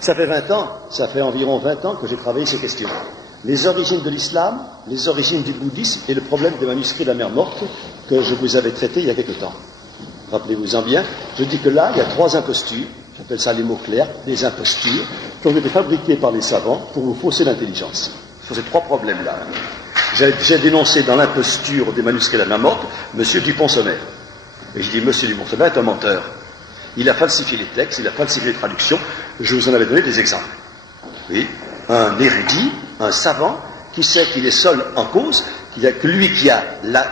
Ça fait environ 20 ans que j'ai travaillé ces questions. Les origines de l'islam, les origines du bouddhisme et le problème des manuscrits de la mer Morte que je vous avais traité il y a quelque temps. Rappelez-vous-en bien, je dis que là, il y a 3 impostures, j'appelle ça les mots clairs, des impostures, qui ont été fabriquées par les savants pour vous fausser l'intelligence. Sur ces 3 problèmes-là. J'ai dénoncé dans l'imposture des manuscrits de la mer Morte M. Dupont-Sommer. Et je dis, M. Dupont-Sommer est un menteur. Il a falsifié les textes, il a falsifié les traductions. Je vous en avais donné des exemples. Oui, un érudit, un savant, qui sait qu'il est seul en cause, qu'il n'y a que lui qui a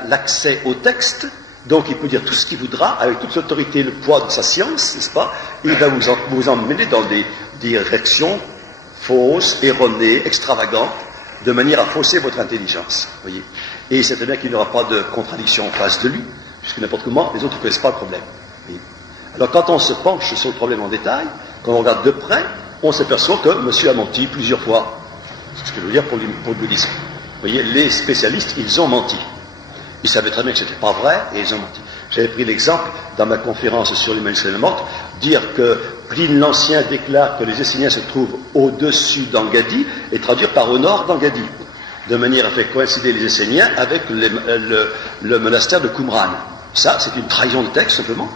l'accès au texte, donc il peut dire tout ce qu'il voudra, avec toute l'autorité et le poids de sa science, n'est-ce pas? Et il va vous emmener dans des directions fausses, erronées, extravagantes, de manière à fausser votre intelligence. Voyez. Et c'est bien qu'il n'y aura pas de contradiction en face de lui, puisque n'importe comment, les autres ne connaissent pas le problème. Voyez. Alors quand on se penche sur le problème en détail, quand on regarde de près, on s'aperçoit que monsieur a menti plusieurs fois. C'est ce que je veux dire pour le bouddhisme. Vous voyez, les spécialistes, ils ont menti. Ils savaient très bien que ce n'était pas vrai et ils ont menti. J'avais pris l'exemple dans ma conférence sur les manuscrits de la Morte, dire que Pline l'Ancien déclare que les Esséniens se trouvent au-dessus d'Engaddi et traduire par au nord d'Engaddi, de manière à faire coïncider les Esséniens avec le monastère de Qumran. Ça, c'est une trahison de texte, simplement.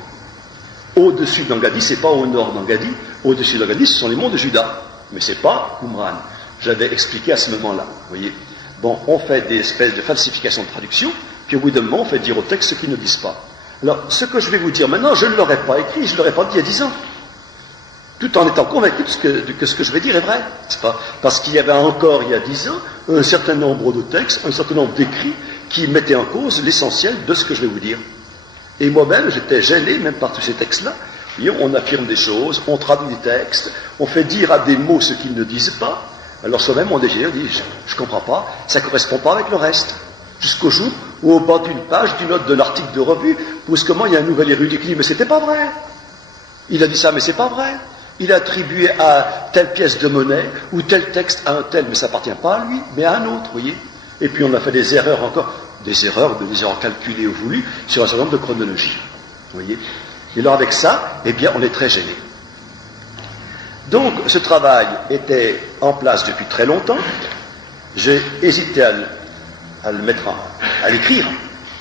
Au-dessus d'Engaddi, c'est pas au nord d'Engaddi. Au-dessus d'Engaddi, ce sont les monts de Juda. Mais c'est pas Qumran. J'avais expliqué à ce moment-là. Vous voyez. Bon, on fait des espèces de falsifications de traduction, puis au bout d'un moment, on fait dire au texte ce qu'ils ne disent pas. Alors, ce que je vais vous dire maintenant, je ne l'aurais pas écrit, je ne l'aurais pas dit il y a 10 ans. Tout en étant convaincu que ce que je vais dire est vrai. C'est pas parce qu'il y avait encore, il y a 10 ans, un certain nombre de textes, un certain nombre d'écrits qui mettaient en cause l'essentiel de ce que je vais vous dire. Et moi-même, j'étais gêné, même par tous ces textes-là. On affirme des choses, on traduit des textes, on fait dire à des mots ce qu'ils ne disent pas. Alors soi-même, on dit, je ne comprends pas, ça ne correspond pas avec le reste. Jusqu'au jour où, au bas d'une page, d'une note d'un article de revue, brusquement, il y a un nouvel érudit qui dit, mais c'était pas vrai. Il a dit ça, mais c'est pas vrai. Il a attribué à telle pièce de monnaie, ou tel texte à un tel, mais ça appartient pas à lui, mais à un autre, voyez. Et puis on a fait des erreurs encore, des erreurs calculées ou voulues, sur un certain nombre de chronologies. Voyez. Et alors avec ça, eh bien, on est très gêné. Donc, ce travail était en place depuis très longtemps. J'ai hésité à le mettre à l'écrire.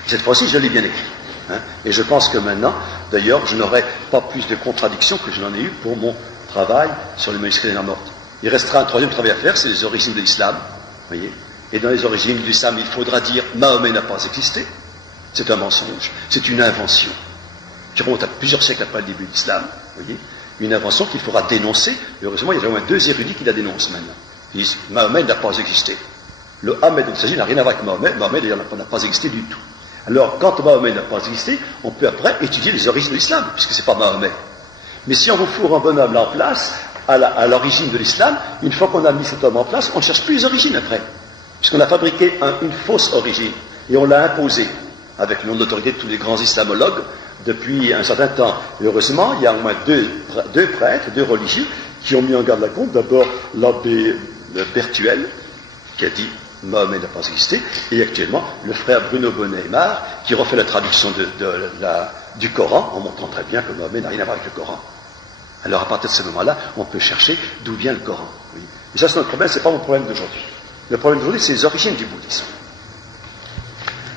Cette fois-ci, je l'ai bien écrit. Hein. Et je pense que maintenant, d'ailleurs, je n'aurai pas plus de contradictions que je n'en ai eu pour mon travail sur les manuscrits de la Morte. Il restera un 3e travail à faire, c'est les origines de l'islam. Voyez. Et dans les origines de l'islam, il faudra dire Mahomet n'a pas existé. C'est un mensonge. C'est une invention. Qui remonte à plusieurs siècles après le début de l'islam. Voyez. Une invention qu'il faudra dénoncer. Et heureusement, il y a au moins 2 érudits qui la dénoncent maintenant. Ils disent Mahomet n'a pas existé. Le Ahmed dont il s'agit n'a rien à voir avec Mahomet. Mahomet d'ailleurs n'a pas existé du tout. Alors, quand Mahomet n'a pas existé, on peut après étudier les origines de l'islam, puisque ce n'est pas Mahomet. Mais si on vous fourre un bonhomme là en place, à l'origine de l'islam, une fois qu'on a mis cet homme en place, on ne cherche plus les origines après. Puisqu'on a fabriqué une fausse origine. Et on l'a imposée, avec le nom d'autorité de tous les grands islamologues, depuis un certain temps. Et heureusement, il y a au moins deux prêtres, 2 religieux, qui ont mis en garde la compte. D'abord, l'abbé Bertuel, qui a dit Mahomet n'a pas existé, et actuellement, le frère Bruno Bonnet-Aymar, qui refait la traduction du Coran, en montrant très bien que Mahomet n'a rien à voir avec le Coran. Alors, à partir de ce moment-là, on peut chercher d'où vient le Coran. Oui. Et ça, c'est notre problème, ce n'est pas mon problème d'aujourd'hui. Le problème d'aujourd'hui, c'est les origines du bouddhisme.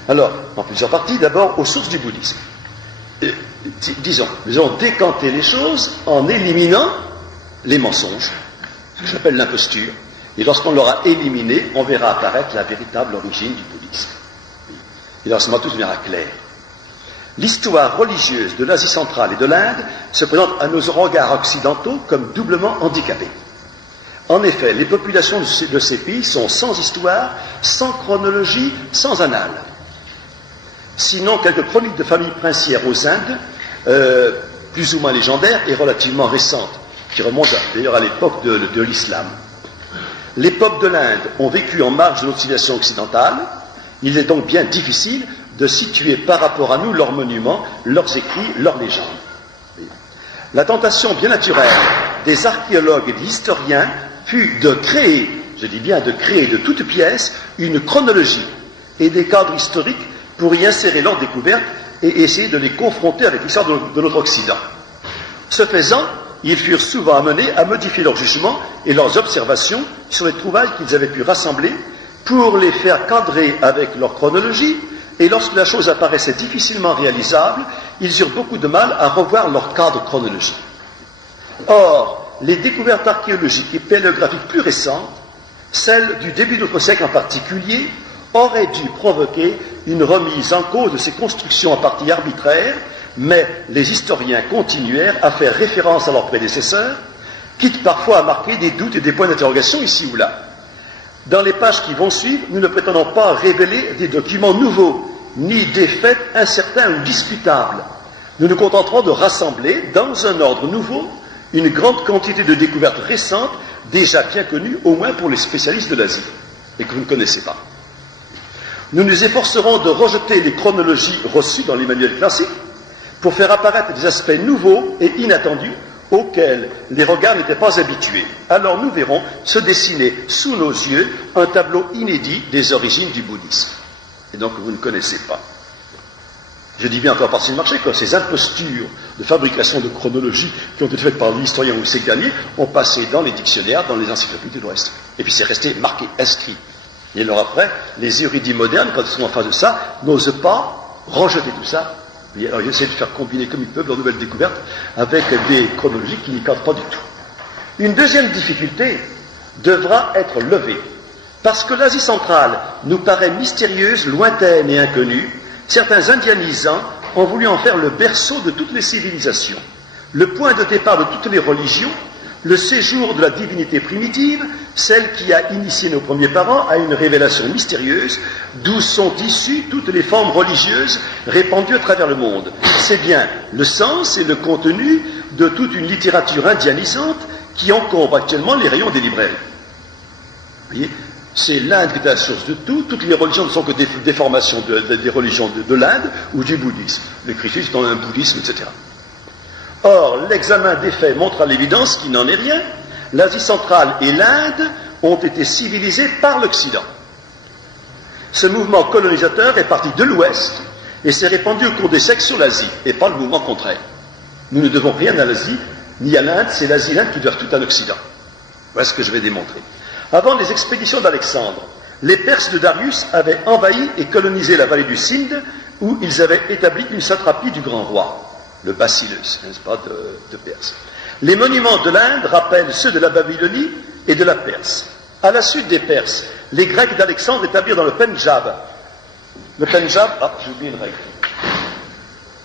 Alors, en plusieurs parties, d'abord, aux sources du bouddhisme. Disons, nous allons décanter les choses en éliminant les mensonges, ce que j'appelle l'imposture. Et lorsqu'on l'aura éliminé, on verra apparaître la véritable origine du bouddhisme. Et là, à ce moment, tout deviendra clair. L'histoire religieuse de l'Asie centrale et de l'Inde se présente à nos regards occidentaux comme doublement handicapée. En effet, les populations de ces pays sont sans histoire, sans chronologie, sans annales. Sinon, quelques chroniques de familles princières aux Indes, plus ou moins légendaires et relativement récentes, qui remontent d'ailleurs à l'époque de l'islam. Les peuples de l'Inde ont vécu en marge de notre civilisation occidentale. Il est donc bien difficile de situer par rapport à nous leurs monuments, leurs écrits, leurs légendes. La tentation bien naturelle des archéologues et des historiens fut de créer, je dis bien de créer de toutes pièces, une chronologie et des cadres historiques pour y insérer leurs découvertes et essayer de les confronter avec l'histoire de notre Occident. Ce faisant, ils furent souvent amenés à modifier leurs jugements et leurs observations sur les trouvailles qu'ils avaient pu rassembler pour les faire cadrer avec leur chronologie, et lorsque la chose apparaissait difficilement réalisable, ils eurent beaucoup de mal à revoir leur cadre chronologique. Or, les découvertes archéologiques et paléographiques plus récentes, celles du début de notre siècle en particulier, auraient dû provoquer une remise en cause de ces constructions en partie arbitraires, mais les historiens continuèrent à faire référence à leurs prédécesseurs, quitte parfois à marquer des doutes et des points d'interrogation ici ou là. Dans les pages qui vont suivre, nous ne prétendons pas révéler des documents nouveaux, ni des faits incertains ou discutables. Nous nous contenterons de rassembler, dans un ordre nouveau, une grande quantité de découvertes récentes, déjà bien connues, au moins pour les spécialistes de l'Asie, et que vous ne connaissez pas. Nous nous efforcerons de rejeter les chronologies reçues dans les manuels classiques, pour faire apparaître des aspects nouveaux et inattendus auxquels les regards n'étaient pas habitués. Alors nous verrons se dessiner sous nos yeux un tableau inédit des origines du bouddhisme. Et donc vous ne connaissez pas. Je dis bien encore par ce marché que ces impostures de fabrication de chronologie qui ont été faites par l'historien Hussein Gagné ont passé dans les dictionnaires, dans les encyclopédies de l'Ouest. Et puis c'est resté marqué, inscrit. Et alors après, les érudits modernes, quand ils sont en face de ça, n'osent pas rejeter tout ça. Et alors ils essaient de faire combiner comme ils peuvent leurs nouvelles découvertes avec des chronologies qui n'y cadrent pas du tout. Une deuxième difficulté devra être levée. Parce que l'Asie centrale nous paraît mystérieuse, lointaine et inconnue, certains indianisants ont voulu en faire le berceau de toutes les civilisations, le point de départ de toutes les religions, le séjour de la divinité primitive, celle qui a initié nos premiers parents à une révélation mystérieuse, d'où sont issues toutes les formes religieuses répandues à travers le monde. C'est bien le sens et le contenu de toute une littérature indianisante qui encombre actuellement les rayons des librairies. Vous voyez, c'est l'Inde qui est la source de tout. Toutes les religions ne sont que des déformations des religions de l'Inde ou du bouddhisme. Le christianisme étant un bouddhisme, etc. Or, l'examen des faits montre à l'évidence qu'il n'en est rien. L'Asie centrale et l'Inde ont été civilisées par l'Occident. Ce mouvement colonisateur est parti de l'Ouest et s'est répandu au cours des siècles sur l'Asie, et pas le mouvement contraire. Nous ne devons rien à l'Asie, ni à l'Inde, c'est l'Asie et l'Inde qui doivent tout à l'Occident. Voilà ce que je vais démontrer. Avant les expéditions d'Alexandre, les Perses de Darius avaient envahi et colonisé la vallée du Sindh, où ils avaient établi une satrapie du grand roi, le Bacillus, n'est-ce pas, de Perse. Les monuments de l'Inde rappellent ceux de la Babylonie et de la Perse. À la suite des Perses, les Grecs d'Alexandre établirent dans le Pendjab. Le Pendjab, j'ai oublié une règle.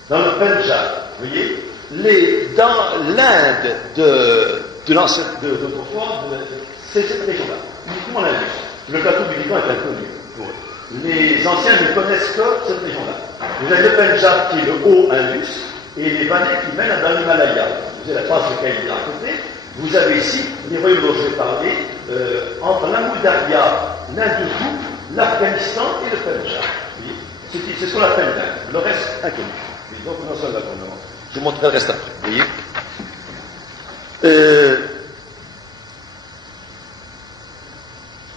Dans le Pendjab, vous voyez, dans l'Inde d'autrefois, c'est cette région-là, uniquement l'Indus. Le plateau du Liban est inconnu pour eux. Les anciens ne connaissent que cette région-là. Vous avez le Pendjab qui est le haut Indus, et les vallées qui mènent dans l'Himalaya. Vous avez la trace de Kaïli à côté. Vous avez ici les royaumes dont je vais parler, entre l'Amou Daria, l'Hindoufou, l'Afghanistan et le Pendjab. C'est ce qu'on appelle l'Inde. Le reste inconnu. Et donc, non seulement je vous montrerai le reste après. Vous voyez,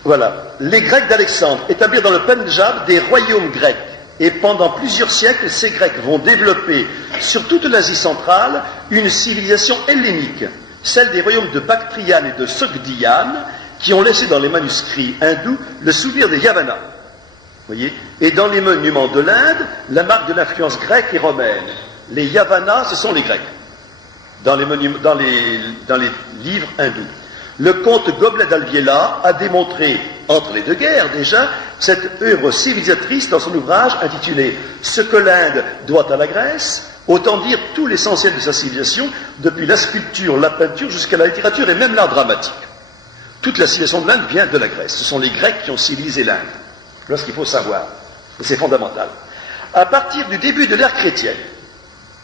voilà. Les Grecs d'Alexandre établirent dans le Pendjab des royaumes grecs. Et pendant plusieurs siècles, ces Grecs vont développer sur toute l'Asie centrale une civilisation hellénique, celle des royaumes de Bactriane et de Sogdiane, qui ont laissé dans les manuscrits hindous le souvenir des Yavanas. Voyez, et dans les monuments de l'Inde, la marque de l'influence grecque et romaine. Les Yavanas, ce sont les Grecs, dans les livres hindous. Le comte Goblet d'Alviela a démontré, entre les deux guerres déjà, cette œuvre civilisatrice dans son ouvrage intitulé « Ce que l'Inde doit à la Grèce », autant dire tout l'essentiel de sa civilisation, depuis la sculpture, la peinture, jusqu'à la littérature et même l'art dramatique. Toute la civilisation de l'Inde vient de la Grèce. Ce sont les Grecs qui ont civilisé l'Inde. Voilà ce qu'il faut savoir. Et c'est fondamental. À partir du début de l'ère chrétienne,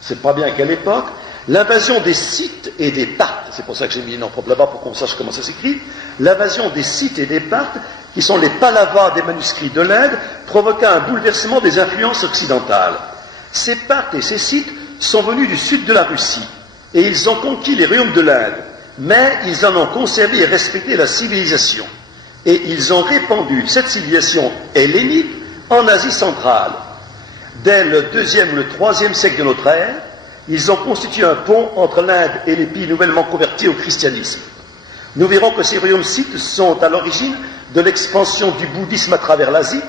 c'est pas bien à quelle époque, l'invasion des Scythes et des Parthes, c'est pour ça que j'ai mis les noms propres là-bas pour qu'on sache comment ça s'écrit, l'invasion des Scythes et des Parthes, qui sont les Pallavas des manuscrits de l'Inde, provoqua un bouleversement des influences occidentales. Ces Parthes et ces Scythes sont venus du sud de la Russie, et ils ont conquis les royaumes de l'Inde, mais ils en ont conservé et respecté la civilisation. Et ils ont répandu cette civilisation hellénique en Asie centrale. Dès le 2e ou le 3e siècle de notre ère, Ils ont constitué un pont entre l'Inde et les pays nouvellement convertis au christianisme. Nous verrons que ces royaumes scythes sont à l'origine de l'expansion du bouddhisme à travers l'Asie.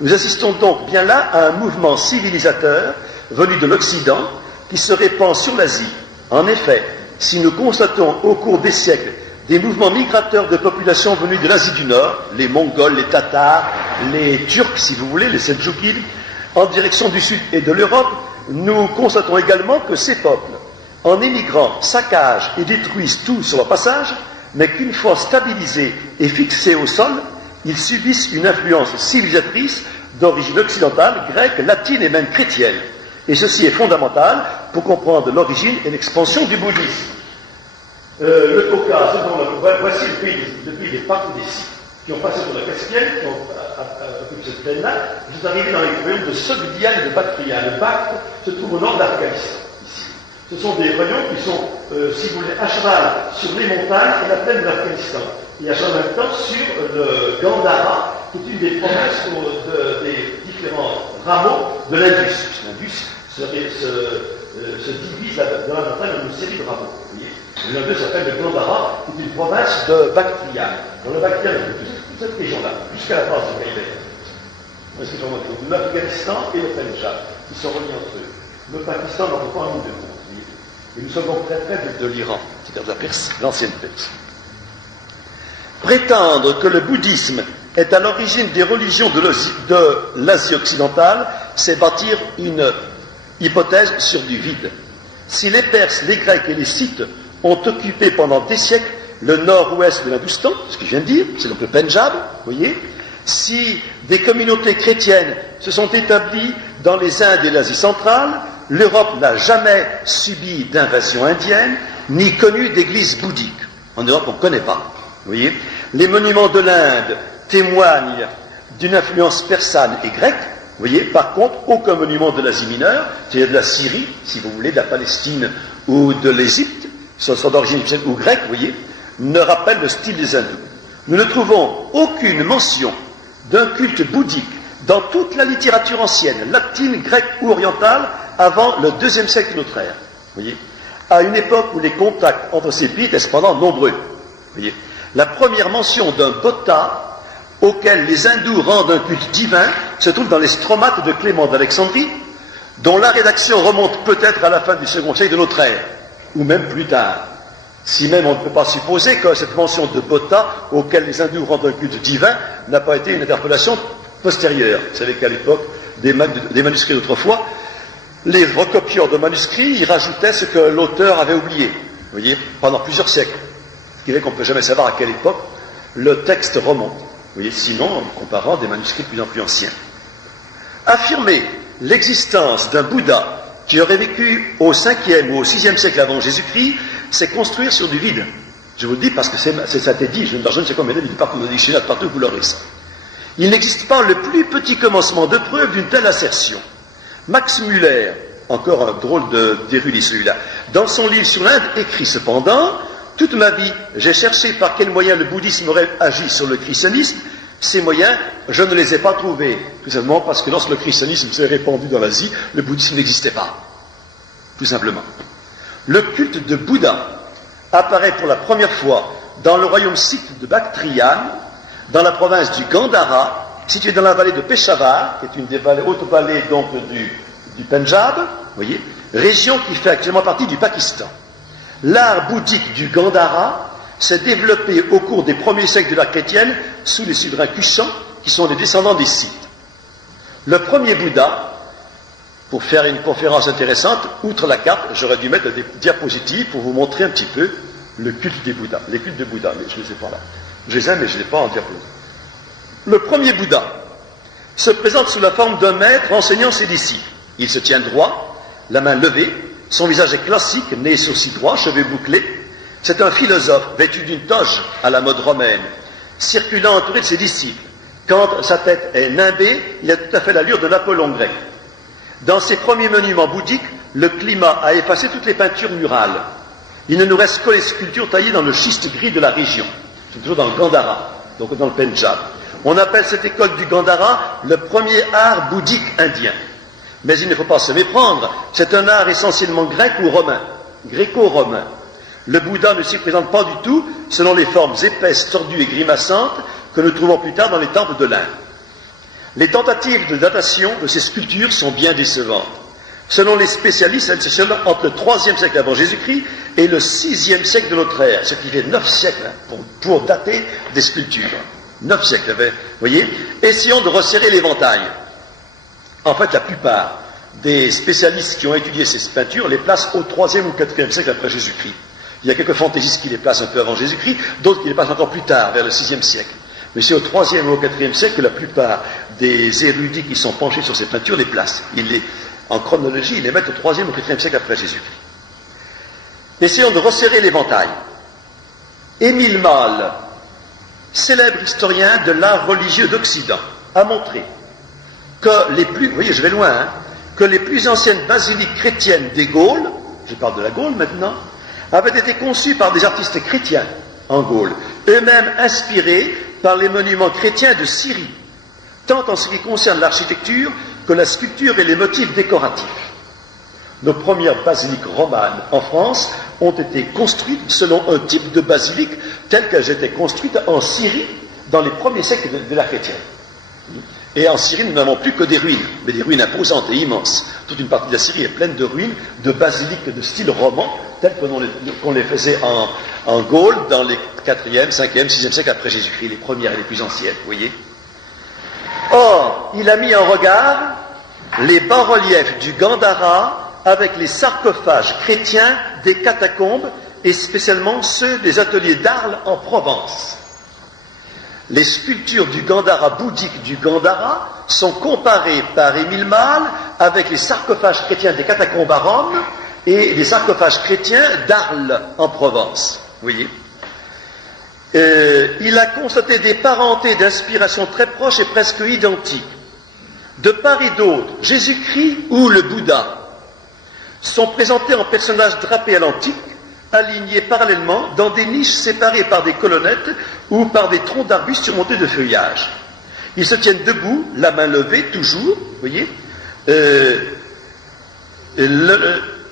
Nous assistons donc bien là à un mouvement civilisateur venu de l'Occident qui se répand sur l'Asie. En effet, si nous constatons au cours des siècles des mouvements migrateurs de populations venues de l'Asie du Nord, les Mongols, les Tatars, les Turcs, si vous voulez, les Seldjoukides, en direction du Sud et de l'Europe, nous constatons également que ces peuples, en émigrant, saccagent et détruisent tout sur leur passage, mais qu'une fois stabilisés et fixés au sol, ils subissent une influence civilisatrice d'origine occidentale, grecque, latine et même chrétienne. Et ceci est fondamental pour comprendre l'origine et l'expansion du bouddhisme. Le Caucase, voici le pays des Parthes et des Scythes, qui ont passé pour la Caspienne, qui ont occupé cette plaine-là. Vous arrivez dans les royaumes de Sogdiane et de Bactriane. Le Bactre se trouve au nord d'Afghanistan, ici. Ce sont des royaumes qui sont, si vous voulez, à cheval sur les montagnes et la plaine de l'Afghanistan. Et à cheval en même temps sur le Gandhara, qui est une des provinces des différents rameaux de l'Indus. L'Indus se divise dans la montagne en une série de rameaux. Vous voyez, l'Indus s'appelle le Gandhara, qui est une province de Bactriane. Dans le Bactriane, toute cette région-là, jusqu'à la France de Caïbert. L'Afghanistan et le Pendjab, qui sont reliés entre eux. Le Pakistan n'en pas un ou deux. Et nous sommes donc très près de l'Iran, c'est-à-dire de la Perse, l'ancienne Perse. Prétendre que le bouddhisme est à l'origine des religions de l'Asie occidentale, c'est bâtir une hypothèse sur du vide. Si les Perses, les Grecs et les Scythes ont occupé pendant des siècles le nord-ouest de l'Hindustan, ce que je viens de dire, c'est donc le Pendjab, vous voyez, si des communautés chrétiennes se sont établies dans les Indes et l'Asie centrale, l'Europe n'a jamais subi d'invasion indienne, ni connu d'église bouddhique. En Europe, on ne connaît pas. Vous voyez, les monuments de l'Inde témoignent d'une influence persane et grecque. Vous voyez, par contre, aucun monument de l'Asie mineure, c'est-à-dire de la Syrie, si vous voulez, de la Palestine ou de l'Égypte, ce sont d'origine égyptienne ou grecque, vous voyez, ne rappelle le style des hindous. Nous ne trouvons aucune mention d'un culte bouddhique dans toute la littérature ancienne, latine, grecque ou orientale, avant le IIe siècle de notre ère. Vous voyez, à une époque où les contacts entre ces pays étaient cependant nombreux. Vous voyez, la première mention d'un Botha auquel les hindous rendent un culte divin se trouve dans les stromates de Clément d'Alexandrie, dont la rédaction remonte peut-être à la fin du second siècle de notre ère, ou même plus tard. Si même on ne peut pas supposer que cette mention de Botha, auquel les hindous rendent un culte divin, n'a pas été une interpellation postérieure. Vous savez qu'à l'époque des manuscrits d'autrefois, les recopieurs de manuscrits y rajoutaient ce que l'auteur avait oublié, vous voyez, pendant plusieurs siècles. Ce qui fait qu'on ne peut jamais savoir à quelle époque le texte remonte. Vous voyez, sinon, en comparant des manuscrits de plus en plus anciens. Affirmer l'existence d'un Bouddha qui aurait vécu au 5e ou au 6e siècle avant Jésus-Christ, c'est construire sur du vide. Je vous le dis parce que ça a été dit, je ne sais combien d'années, partout dans les dictionnaires, partout, vous l'aurez ça. Il n'existe pas le plus petit commencement de preuve d'une telle assertion. Max Muller, encore un drôle d'érudit celui-là, dans son livre sur l'Inde, écrit cependant: toute ma vie, j'ai cherché par quels moyens le bouddhisme aurait agi sur le christianisme. Ces moyens, je ne les ai pas trouvés, tout simplement parce que lorsque le christianisme s'est répandu dans l'Asie, le bouddhisme n'existait pas, tout simplement. Le culte de Bouddha apparaît pour la première fois dans le royaume scythe de Bactriane, dans la province du Gandhara, située dans la vallée de Peshawar, qui est une des hautes vallées donc du Pendjab, vous voyez, région qui fait actuellement partie du Pakistan. L'art bouddhique du Gandhara s'est développé au cours des premiers siècles de l'ère chrétienne sous les souverains Kushans, qui sont les descendants des Scythes. Le premier Bouddha, pour faire une conférence intéressante, outre la carte, j'aurais dû mettre des diapositives pour vous montrer un petit peu le culte des Bouddhas, les cultes de Bouddha, mais je ne les ai pas là. Je les ai, mais je ne les ai pas en diapo. Le premier Bouddha se présente sous la forme d'un maître enseignant ses disciples. Il se tient droit, la main levée, son visage est classique, nez, sourcils droits, cheveux bouclés. C'est un philosophe vêtu d'une toge à la mode romaine, circulant entouré de ses disciples. Quand sa tête est nimbée, il a tout à fait l'allure de l'Apollon grec. Dans ses premiers monuments bouddhiques, le climat a effacé toutes les peintures murales. Il ne nous reste que les sculptures taillées dans le schiste gris de la région. C'est toujours dans le Gandhara, donc dans le Pendjab. On appelle cette école du Gandhara le premier art bouddhique indien. Mais il ne faut pas se méprendre, c'est un art essentiellement grec ou romain, gréco-romain. Le Bouddha ne s'y présente pas du tout selon les formes épaisses, tordues et grimaçantes que nous trouvons plus tard dans les temples de l'Inde. Les tentatives de datation de ces sculptures sont bien décevantes. Selon les spécialistes, elles se situent entre le 3e siècle avant Jésus-Christ et le 6e siècle de notre ère, ce qui fait 9 siècles pour dater des sculptures. 9 siècles, vous voyez. Essayons de resserrer l'éventail. En fait, la plupart des spécialistes qui ont étudié ces peintures les placent au 3e ou 4e siècle après Jésus-Christ. Il y a quelques fantaisistes qui les placent un peu avant Jésus-Christ, d'autres qui les placent encore plus tard, vers le 6e siècle. Mais c'est au 3e ou au 4e siècle que la plupart des érudits qui sont penchés sur ces peintures les placent. En chronologie, ils les mettent au 3e ou 4e siècle après Jésus-Christ. Essayons de resserrer l'éventail. Émile Malle, célèbre historien de l'art religieux d'Occident, a montré que les plus, vous voyez, je vais loin, hein, que les plus anciennes basiliques chrétiennes des Gaules, je parle de la Gaule maintenant, avaient été conçues par des artistes chrétiens en Gaule, eux-mêmes inspirés par les monuments chrétiens de Syrie, tant en ce qui concerne l'architecture que la sculpture et les motifs décoratifs. Nos premières basiliques romanes en France ont été construites selon un type de basilique tel qu'elles étaient construites en Syrie dans les premiers siècles de l'ère chrétienne. Et en Syrie, nous n'avons plus que des ruines, mais des ruines imposantes et immenses. Toute une partie de la Syrie est pleine de ruines, de basiliques de style roman, telles qu'on les faisait en Gaule dans les 4e, 5e, 6e siècle après Jésus-Christ, les premières et les plus anciennes, vous voyez. Or, il a mis en regard les bas-reliefs du Gandhara avec les sarcophages chrétiens des catacombes et spécialement ceux des ateliers d'Arles en Provence. Les sculptures du Gandhara bouddhique du Gandhara sont comparées par Émile Malle avec les sarcophages chrétiens des catacombes à Rome et les sarcophages chrétiens d'Arles en Provence. Vous voyez. Il a constaté des parentés d'inspiration très proches et presque identiques. De part et d'autre, Jésus-Christ ou le Bouddha sont présentés en personnages drapés à l'antique, alignés parallèlement dans des niches séparées par des colonnettes ou par des troncs d'arbustes surmontés de feuillage. Ils se tiennent debout, la main levée, toujours, vous voyez,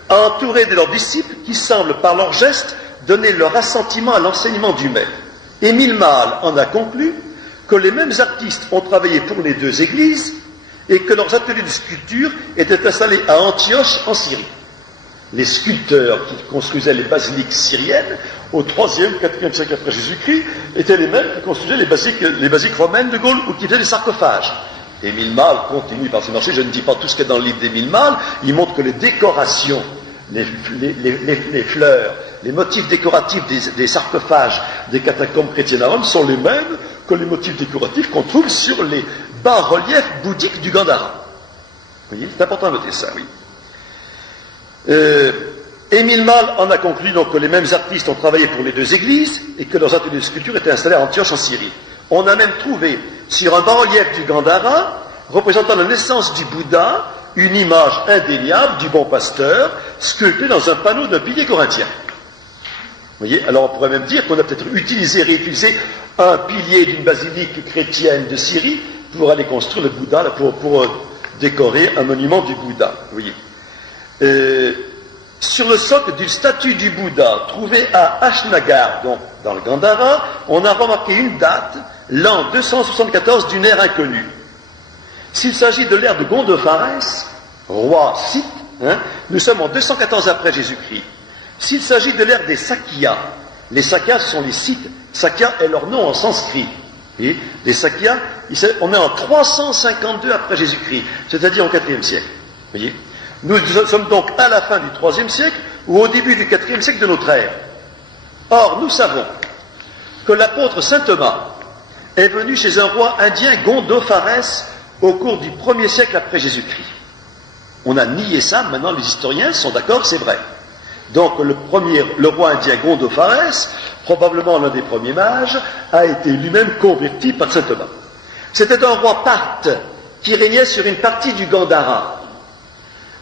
entourés de leurs disciples qui semblent, par leurs gestes, donner leur assentiment à l'enseignement du maître. Émile Malle en a conclu que les mêmes artistes ont travaillé pour les deux églises et que leurs ateliers de sculpture étaient installés à Antioche, en Syrie. Les sculpteurs qui construisaient les basiliques syriennes au 3e, 4e siècle après Jésus-Christ étaient les mêmes qui construisaient les basiliques romaines de Gaule ou qui faisaient des sarcophages. Émile Malle continue par ses marchés, je ne dis pas tout ce qu'il y a dans le livre d'Émile Malle, il montre que les décorations, les fleurs, les motifs décoratifs des sarcophages des catacombes chrétiennes à Rome sont les mêmes que les motifs décoratifs qu'on trouve sur les bas-reliefs bouddhiques du Gandhara. Vous voyez, c'est important de noter ça, oui. Émile Malle en a conclu donc que les mêmes artistes ont travaillé pour les deux églises et que leurs ateliers de sculpture étaient installés à Antioche en Syrie. On a même trouvé sur un bas-relief du Gandhara, représentant la naissance du Bouddha, une image indéniable du bon pasteur, sculptée dans un panneau d'un pilier corinthien. Vous voyez, alors on pourrait même dire qu'on a peut-être réutilisé un pilier d'une basilique chrétienne de Syrie pour aller construire le Bouddha, pour décorer un monument du Bouddha. Vous voyez. Sur le socle d'une statue du Bouddha trouvée à Ashnagar, donc dans le Gandhara, on a remarqué une date, l'an 274 d'une ère inconnue. S'il s'agit de l'ère de Gondopharès, roi scythe, nous sommes en 214 après Jésus-Christ. S'il s'agit de l'ère des Sakyas, les Sakyas sont les Scythes, Sakya est leur nom en sanskrit. Et les Sakyas, on est en 352 après Jésus-Christ, c'est-à-dire au 4e siècle. Vous voyez ? Nous sommes donc à la fin du 3e siècle ou au début du 4e siècle de notre ère. Or, nous savons que l'apôtre saint Thomas est venu chez un roi indien, Gondopharès, au cours du 1er siècle après Jésus-Christ. On a nié ça, maintenant les historiens sont d'accord, c'est vrai. Donc le roi indien Gondopharès, probablement l'un des premiers mages, a été lui-même converti par saint Thomas. C'était un roi parthe qui régnait sur une partie du Gandhara.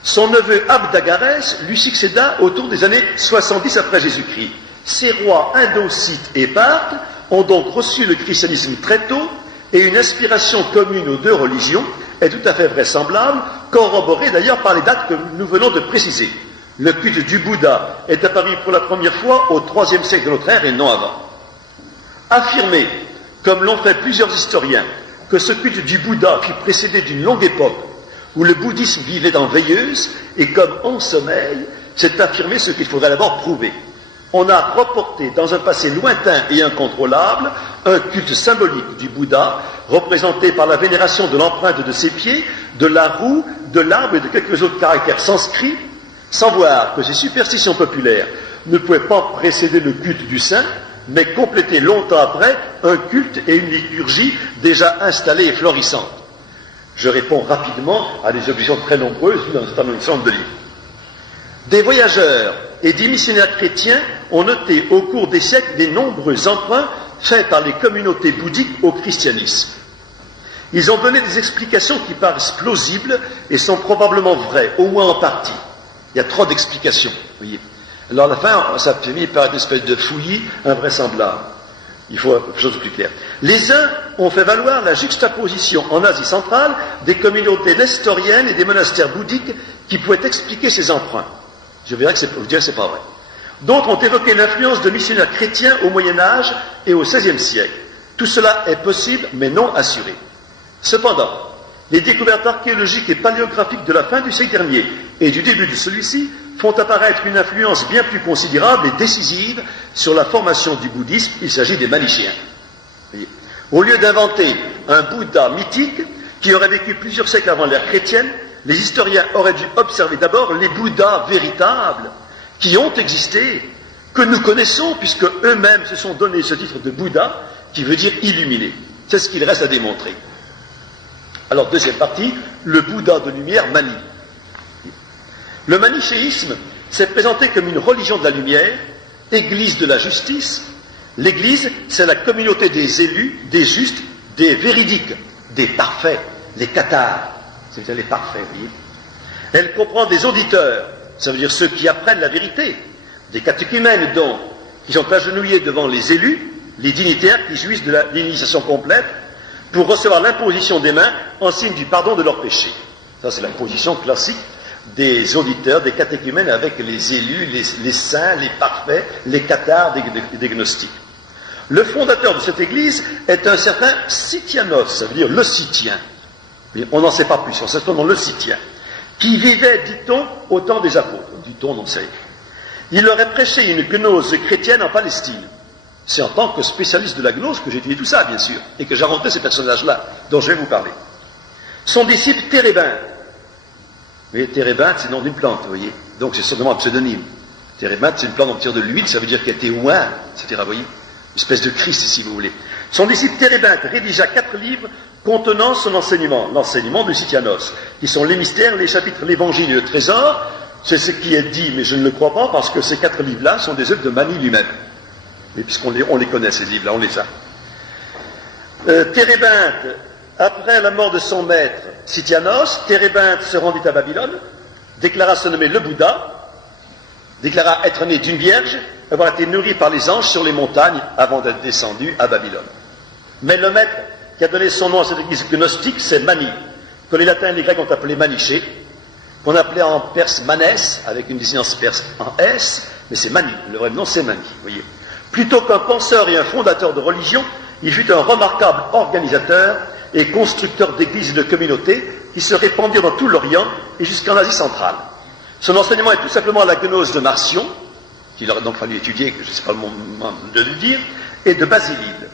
Son neveu Abdagarès lui succéda autour des années 70 après Jésus-Christ. Ces rois indo-scythes et parthes ont donc reçu le christianisme très tôt, et une inspiration commune aux deux religions est tout à fait vraisemblable, corroborée d'ailleurs par les dates que nous venons de préciser. Le culte du Bouddha est apparu pour la première fois au IIIe siècle de notre ère et non avant. Affirmer, comme l'ont fait plusieurs historiens, que ce culte du Bouddha fut précédé d'une longue époque où le bouddhisme vivait en veilleuse et comme en sommeil, c'est affirmer ce qu'il faudrait d'abord prouver. On a reporté dans un passé lointain et incontrôlable un culte symbolique du Bouddha, représenté par la vénération de l'empreinte de ses pieds, de la roue, de l'arbre et de quelques autres caractères sanscrits, sans voir que ces superstitions populaires ne pouvaient pas précéder le culte du saint, mais compléter longtemps après un culte et une liturgie déjà installée et florissante. Je réponds rapidement à des objections très nombreuses dans un certain nombre de livres. Des voyageurs et des missionnaires chrétiens ont noté au cours des siècles des nombreux emprunts faits par les communautés bouddhiques au christianisme. Ils ont donné des explications qui paraissent plausibles et sont probablement vraies, au moins en partie. Il y a trop d'explications, vous voyez. Alors à la fin, ça finit par une espèce de fouillis invraisemblable. Il faut quelque chose de plus clair. Les uns ont fait valoir la juxtaposition en Asie centrale des communautés nestoriennes et des monastères bouddhiques qui pouvaient expliquer ces emprunts. Je dirais que c'est pas vrai. D'autres ont évoqué l'influence de missionnaires chrétiens au Moyen-Âge et au XVIe siècle. Tout cela est possible, mais non assuré. Cependant, les découvertes archéologiques et paléographiques de la fin du siècle dernier et du début de celui-ci font apparaître une influence bien plus considérable et décisive sur la formation du bouddhisme. Il s'agit des Manichéens. Au lieu d'inventer un Bouddha mythique qui aurait vécu plusieurs siècles avant l'ère chrétienne, les historiens auraient dû observer d'abord les Bouddhas véritables qui ont existé, que nous connaissons puisque eux-mêmes se sont donné ce titre de Bouddha qui veut dire illuminé. C'est ce qu'il reste à démontrer. Alors, deuxième partie, le Bouddha de lumière Mani. Le manichéisme s'est présenté comme une religion de la lumière, église de la justice. L'église, c'est la communauté des élus, des justes, des véridiques, des parfaits, les cathares, c'est-à-dire les parfaits, vous voyez. Elle comprend des auditeurs, ça veut dire ceux qui apprennent la vérité, des catéchumènes donc, qui sont agenouillés devant les élus, les dignitaires qui jouissent de l'initiation complète, pour recevoir l'imposition des mains en signe du pardon de leurs péchés. Ça, c'est la position classique des auditeurs, des catéchumènes avec les élus, les saints, les parfaits, les cathares, des gnostiques. Le fondateur de cette église est un certain Sithianos, ça veut dire le Scythien. On n'en sait pas plus, on sait seulement le Scythien, qui vivait, dit-on, au temps des apôtres. Dit-on, on sait. Il aurait prêché une gnose chrétienne en Palestine. C'est en tant que spécialiste de la gnose que j'ai étudié tout ça, bien sûr, et que j'ai inventé ces personnages-là, dont je vais vous parler. Son disciple Térébinthe. Mais Térébinthe, c'est le nom d'une plante, vous voyez. Donc c'est certainement un pseudonyme. Térébinthe, c'est une plante dont on tire de l'huile, ça veut dire qu'elle était oint, etc., vous voyez. Une espèce de Christ, si vous voulez. Son disciple Térébinthe rédigea 4 livres contenant son enseignement, l'enseignement de Sithianos, qui sont les mystères, les chapitres, l'évangile et le trésor. C'est ce qui est dit, mais je ne le crois pas, parce que ces 4 livres-là sont des œuvres de Mani lui-même. Mais puisqu'on les connaît, ces livres-là, on les a. Térébinthe, après la mort de son maître Sithianos, Térébinthe se rendit à Babylone, déclara se nommer le Bouddha, déclara être né d'une vierge, avoir été nourri par les anges sur les montagnes avant d'être descendu à Babylone. Mais le maître qui a donné son nom à cette église gnostique, c'est Mani, que les latins et les grecs ont appelé Maniché, qu'on appelait en perse Manès, avec une désinence perse en S, mais c'est Mani, le vrai nom c'est Mani, vous voyez. Plutôt qu'un penseur et un fondateur de religion, il fut un remarquable organisateur et constructeur d'églises et de communautés qui se répandirent dans tout l'Orient et jusqu'en Asie centrale. Son enseignement est tout simplement la gnose de Marcion, qu'il aurait donc fallu étudier, je ne sais pas le moment de le dire, et de Basilide.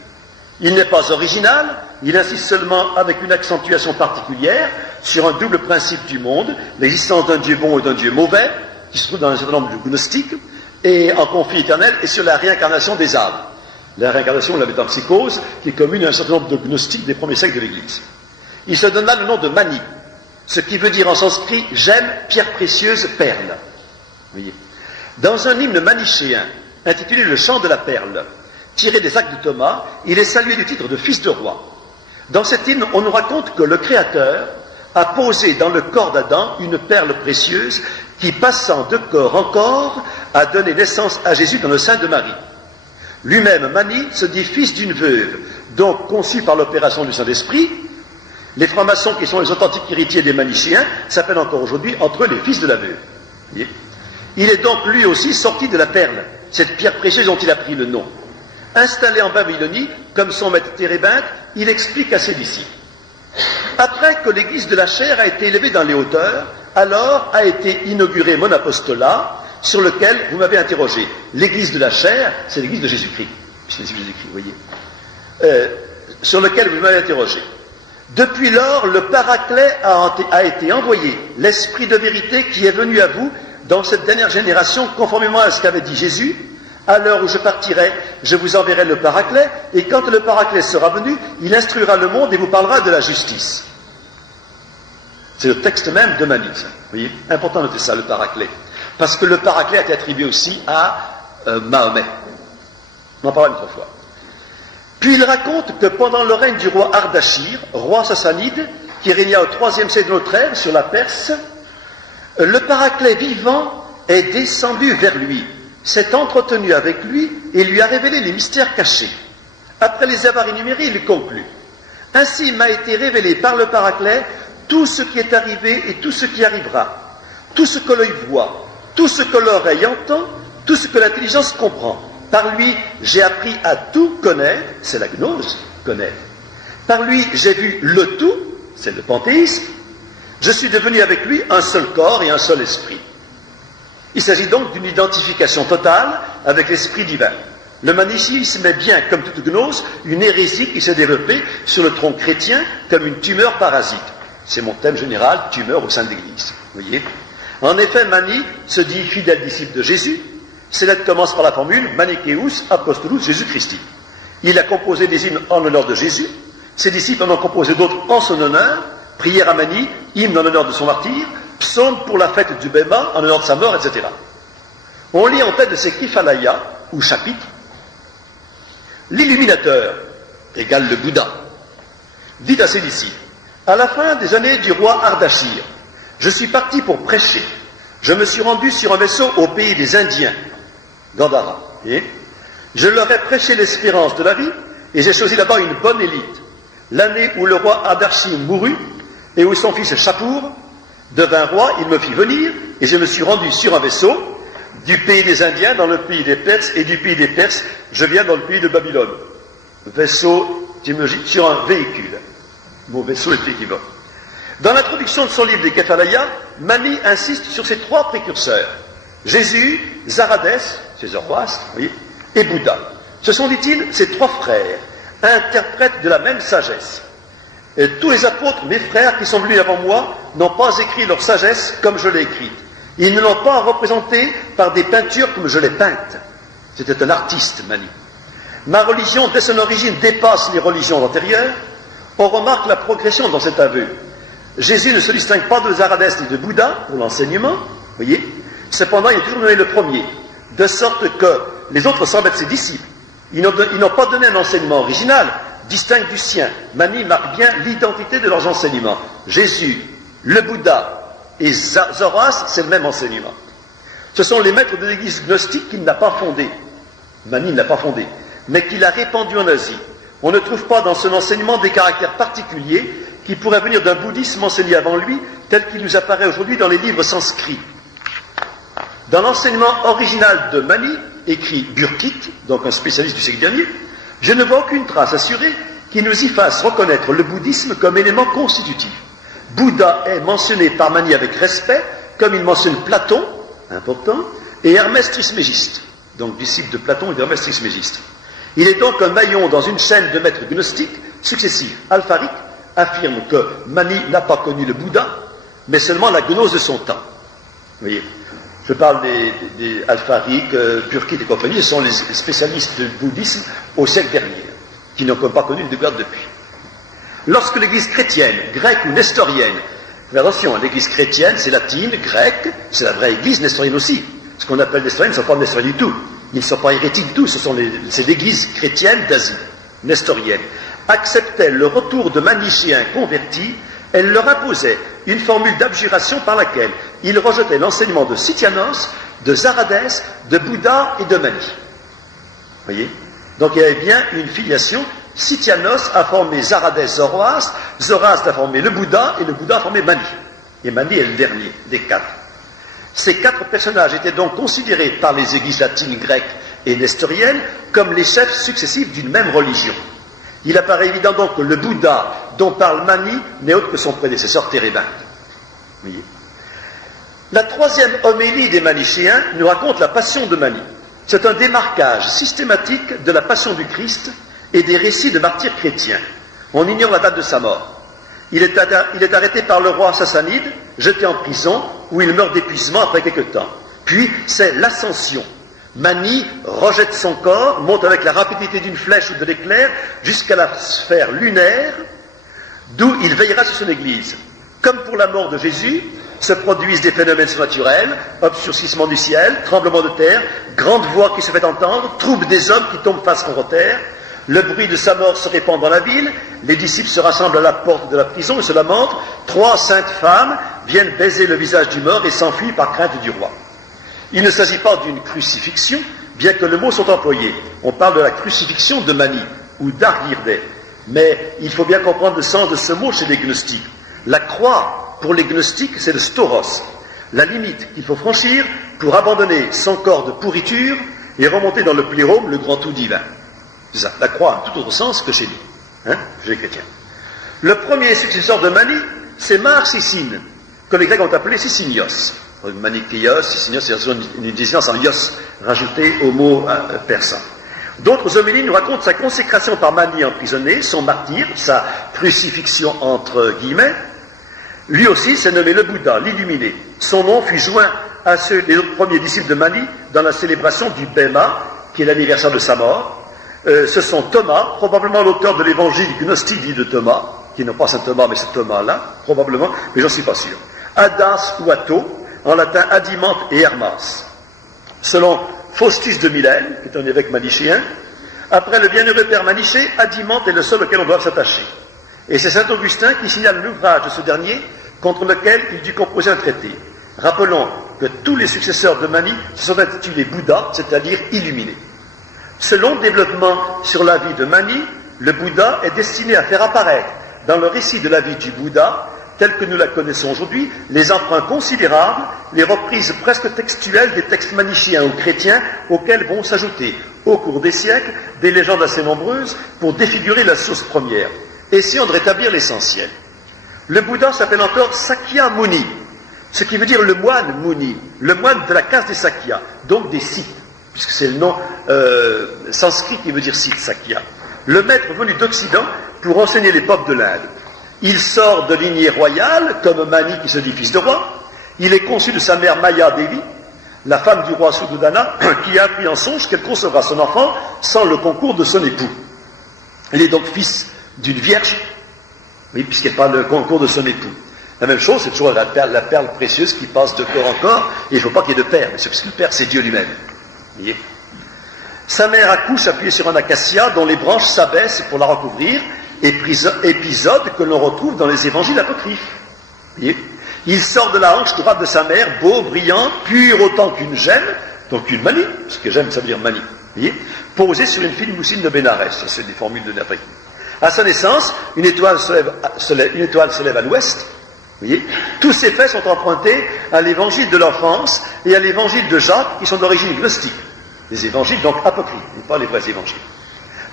Il n'est pas original, il insiste seulement avec une accentuation particulière sur un double principe du monde, l'existence d'un Dieu bon et d'un Dieu mauvais, qui se trouve dans un certain nombre de gnostiques, et en conflit éternel, et sur la réincarnation des âmes. La réincarnation, on l'avait en psychose, qui est commune à un certain nombre de gnostiques des premiers siècles de l'Église. Il se donna le nom de Mani, ce qui veut dire en sanskrit « gemme, pierre précieuse, perle ». Vous voyez. Dans un hymne manichéen, intitulé « Le chant de la perle », tiré des actes de Thomas, il est salué du titre de fils de roi. Dans cet hymne, on nous raconte que le Créateur a posé dans le corps d'Adam une perle précieuse qui, passant de corps en corps, a donné naissance à Jésus dans le sein de Marie. Lui-même, Mani, se dit fils d'une veuve, donc conçu par l'opération du Saint-Esprit. Les francs-maçons, qui sont les authentiques héritiers des manichéens, s'appellent encore aujourd'hui entre eux les fils de l'aveu. Il est donc lui aussi sorti de la perle, cette pierre précieuse dont il a pris le nom. Installé en Babylonie, comme son maître Térébinthe, il explique à ses disciples. Après que l'église de la chair a été élevée dans les hauteurs, alors a été inauguré mon apostolat, sur lequel vous m'avez interrogé. L'église de la chair, c'est l'église de Jésus-Christ. C'est l'église de Jésus-Christ, vous voyez. Sur lequel vous m'avez interrogé. Depuis lors, le Paraclet a été envoyé, l'Esprit de vérité qui est venu à vous dans cette dernière génération, conformément à ce qu'avait dit Jésus. À l'heure où je partirai, je vous enverrai le Paraclet, et quand le Paraclet sera venu, il instruira le monde et vous parlera de la justice. C'est le texte même de Mani. Vous voyez, important de noter ça, le Paraclet. Parce que le Paraclet a été attribué aussi à Mahomet. On en parlera une autre fois. Puis il raconte que pendant le règne du roi Ardachir, roi sassanide, qui régna au IIIe siècle de notre ère sur la Perse, le Paraclet vivant est descendu vers lui, s'est entretenu avec lui et lui a révélé les mystères cachés. Après les avoir énumérés, il conclut. Ainsi m'a été révélé par le Paraclet tout ce qui est arrivé et tout ce qui arrivera, tout ce que l'œil voit, tout ce que l'oreille entend, tout ce que l'intelligence comprend. Par lui, j'ai appris à tout connaître, c'est la gnose, connaître. Par lui, j'ai vu le tout, c'est le panthéisme. Je suis devenu avec lui un seul corps et un seul esprit. Il s'agit donc d'une identification totale avec l'esprit divin. Le manichéisme est bien, comme toute gnose, une hérésie qui s'est développée sur le tronc chrétien comme une tumeur parasite. C'est mon thème général, tumeur au sein de l'Église. Vous voyez ? En effet, Mani se dit fidèle disciple de Jésus. Ses lettres commencent par la formule Manicheus Apostolus Jésus Christi. Il a composé des hymnes en l'honneur de Jésus. Ses disciples en ont composé d'autres en son honneur. Prière à Mani, hymne en l'honneur de son martyr, psaume pour la fête du Béma en l'honneur de sa mort, etc. On lit en tête de ces Kifalaya, ou chapitres, l'illuminateur égale le Bouddha, dit à ses disciples, à la fin des années du roi Ardachir, je suis parti pour prêcher. Je me suis rendu sur un vaisseau au pays des Indiens, Gandhara. Et je leur ai prêché l'espérance de la vie et j'ai choisi là-bas une bonne élite. L'année où le roi Ardachir mourut et où son fils Shapur devint roi, il me fit venir et je me suis rendu sur un vaisseau du pays des Indiens dans le pays des Perses et du pays des Perses, je viens dans le pays de Babylone. Vaisseau, sur un véhicule. Mon vaisseau est équivoque. Dans l'introduction de son livre des Kefalaya, Mani insiste sur ces trois précurseurs. Jésus, Zaradès, c'est Zoroastre, et Bouddha. Ce sont, dit-il, ces trois frères, interprètes de la même sagesse. Et tous les apôtres, mes frères qui sont venus avant moi, n'ont pas écrit leur sagesse comme je l'ai écrite. Ils ne l'ont pas représentée par des peintures comme je l'ai peinte. C'était un artiste, Mani. Ma religion, dès son origine, dépasse les religions antérieures. On remarque la progression dans cet aveu. Jésus ne se distingue pas de Zaradès ni de Bouddha pour l'enseignement, voyez. Cependant, il est toujours donné le premier, de sorte que les autres semblent être ses disciples. Ils n'ont pas donné un enseignement original, distinct du sien. Mani marque bien l'identité de leurs enseignements. Jésus, le Bouddha et Zoroastre, c'est le même enseignement. Ce sont les maîtres de l'église gnostique qu'il n'a pas fondé. Mani ne l'a pas fondé, mais qu'il a répandu en Asie. On ne trouve pas dans son enseignement des caractères particuliers qui pourraient venir d'un bouddhisme enseigné avant lui, tel qu'il nous apparaît aujourd'hui dans les livres sanscrits. Dans l'enseignement original de Mani, écrit Burkit, donc un spécialiste du siècle dernier, je ne vois aucune trace assurée qui nous y fasse reconnaître le bouddhisme comme élément constitutif. Bouddha est mentionné par Mani avec respect, comme il mentionne Platon, important, et Hermès Trismégiste, donc disciple de Platon et d'Hermès Trismégiste. Il est donc un maillon dans une chaîne de maîtres gnostiques successifs. Alpharique affirme que Mani n'a pas connu le Bouddha, mais seulement la gnose de son temps. Vous voyez, je parle des Alphariques, Burkit et compagnie, ce sont les spécialistes du bouddhisme au siècle dernier, qui n'ont pas connu le découverte depuis. Lorsque l'église chrétienne, grecque ou nestorienne, attention, l'église chrétienne, c'est latine, grecque, c'est la vraie église, nestorienne aussi. Ce qu'on appelle nestorienne, ne sont pas nestoriens du tout. Ils ne sont pas hérétiques du tout, c'est l'église chrétienne d'Asie, nestorienne. Acceptait le retour de manichéens convertis, elle leur imposait une formule d'abjuration par laquelle ils rejetaient l'enseignement de Sityanos, de Zaradès, de Bouddha et de Mani. Vous voyez ? Donc il y avait bien une filiation Sityanos a formé Zaradès Zoroastre, Zoroastre a formé le Bouddha, et le Bouddha a formé Mani. Et Mani est le dernier des 4. Ces 4 personnages étaient donc considérés par les églises latines, grecques et nestoriennes comme les chefs successifs d'une même religion. Il apparaît évident donc que le Bouddha dont parle Mani n'est autre que son prédécesseur Térébinthe. Voyez. La 3e homélie des Manichéens nous raconte la passion de Mani. C'est un démarquage systématique de la passion du Christ et des récits de martyrs chrétiens. On ignore la date de sa mort. Il est arrêté par le roi sassanide, jeté en prison, où il meurt d'épuisement après quelque temps. Puis, c'est l'ascension. Mani rejette son corps, monte avec la rapidité d'une flèche ou de l'éclair jusqu'à la sphère lunaire, d'où il veillera sur son église. Comme pour la mort de Jésus, se produisent des phénomènes surnaturels, obscurcissement du ciel, tremblement de terre, grande voix qui se fait entendre, trouble des hommes qui tombent face contre terre. Le bruit de sa mort se répand dans la ville, les disciples se rassemblent à la porte de la prison et se lamentent. 3 saintes femmes viennent baiser le visage du mort et s'enfuient par crainte du roi. Il ne s'agit pas d'une crucifixion, bien que le mot soit employé. On parle de la crucifixion de Mani, ou d'Argirday. Mais il faut bien comprendre le sens de ce mot chez les gnostiques. La croix, pour les gnostiques, c'est le stauros, la limite qu'il faut franchir pour abandonner son corps de pourriture et remonter dans le plérôme, le grand tout divin. C'est ça, la croix a un tout autre sens que chez nous, chez les chrétiens. Le premier successeur de Mani, c'est Mar-Sissine, que les Grecs ont appelé Sisinios. Manichéos, Sisinios, c'est une désinence en ios, rajoutée au mot persan. D'autres homélies nous racontent sa consécration par Mani emprisonné, son martyre, sa crucifixion entre guillemets. Lui aussi s'est nommé le Bouddha, l'illuminé. Son nom fut joint à ceux des autres premiers disciples de Mani dans la célébration du Bema, qui est l'anniversaire de sa mort. Ce sont Thomas, probablement l'auteur de l'évangile gnostique dit de Thomas, qui n'est pas Saint Thomas, mais c'est Thomas-là, probablement, mais j'en suis pas sûr. Adas ou Atho, en latin Adimante et Hermas. Selon Faustus de Mylène, qui est un évêque manichéen, après le bienheureux père Maniché, Adimante est le seul auquel on doit s'attacher. Et c'est saint Augustin qui signale l'ouvrage de ce dernier, contre lequel il dut composer un traité. Rappelons que tous les successeurs de Mani se sont intitulés Bouddha, c'est-à-dire illuminés. Ce long développement sur la vie de Mani, le Bouddha est destiné à faire apparaître dans le récit de la vie du Bouddha, tel que nous la connaissons aujourd'hui, les emprunts considérables, les reprises presque textuelles des textes manichéens ou chrétiens auxquels vont s'ajouter, au cours des siècles, des légendes assez nombreuses pour défigurer la source première. Essayons de rétablir l'essentiel. Le Bouddha s'appelle encore Sakya Muni, ce qui veut dire le moine Muni, le moine de la caste des Sakyas, donc des Scythes, puisque c'est le nom sanskrit qui veut dire Scythe, Sakya. Le maître venu d'Occident pour enseigner les peuples de l'Inde. Il sort de lignée royale, comme Mani qui se dit fils de roi. Il est conçu de sa mère Maya Devi, la femme du roi Suddhodana, qui a appris en songe qu'elle concevra son enfant sans le concours de son époux. Il est donc fils d'une vierge, oui, puisqu'elle n'a pas le concours de son époux. La même chose, c'est toujours la perle précieuse qui passe de corps en corps, et il ne faut pas qu'il y ait de père, parce que le père, c'est Dieu lui-même. Vous voyez ? Sa mère accouche appuyée sur un acacia dont les branches s'abaissent pour la recouvrir, épisode que l'on retrouve dans les évangiles apocryphes. Vous voyez ? Il sort de la hanche droite de sa mère, beau, brillant, pur autant qu'une gemme, donc une manie, parce que gemme ça veut dire manie, vous voyez, posée sur une fine moussine de Bénarès, ça c'est des formules de l'Afrique. À sa naissance, une étoile se lève à l'ouest, vous voyez. Tous ces faits sont empruntés à l'évangile de l'enfance et à l'évangile de Jacques, qui sont d'origine gnostique. Les évangiles donc apocryphes, et pas les vrais évangiles.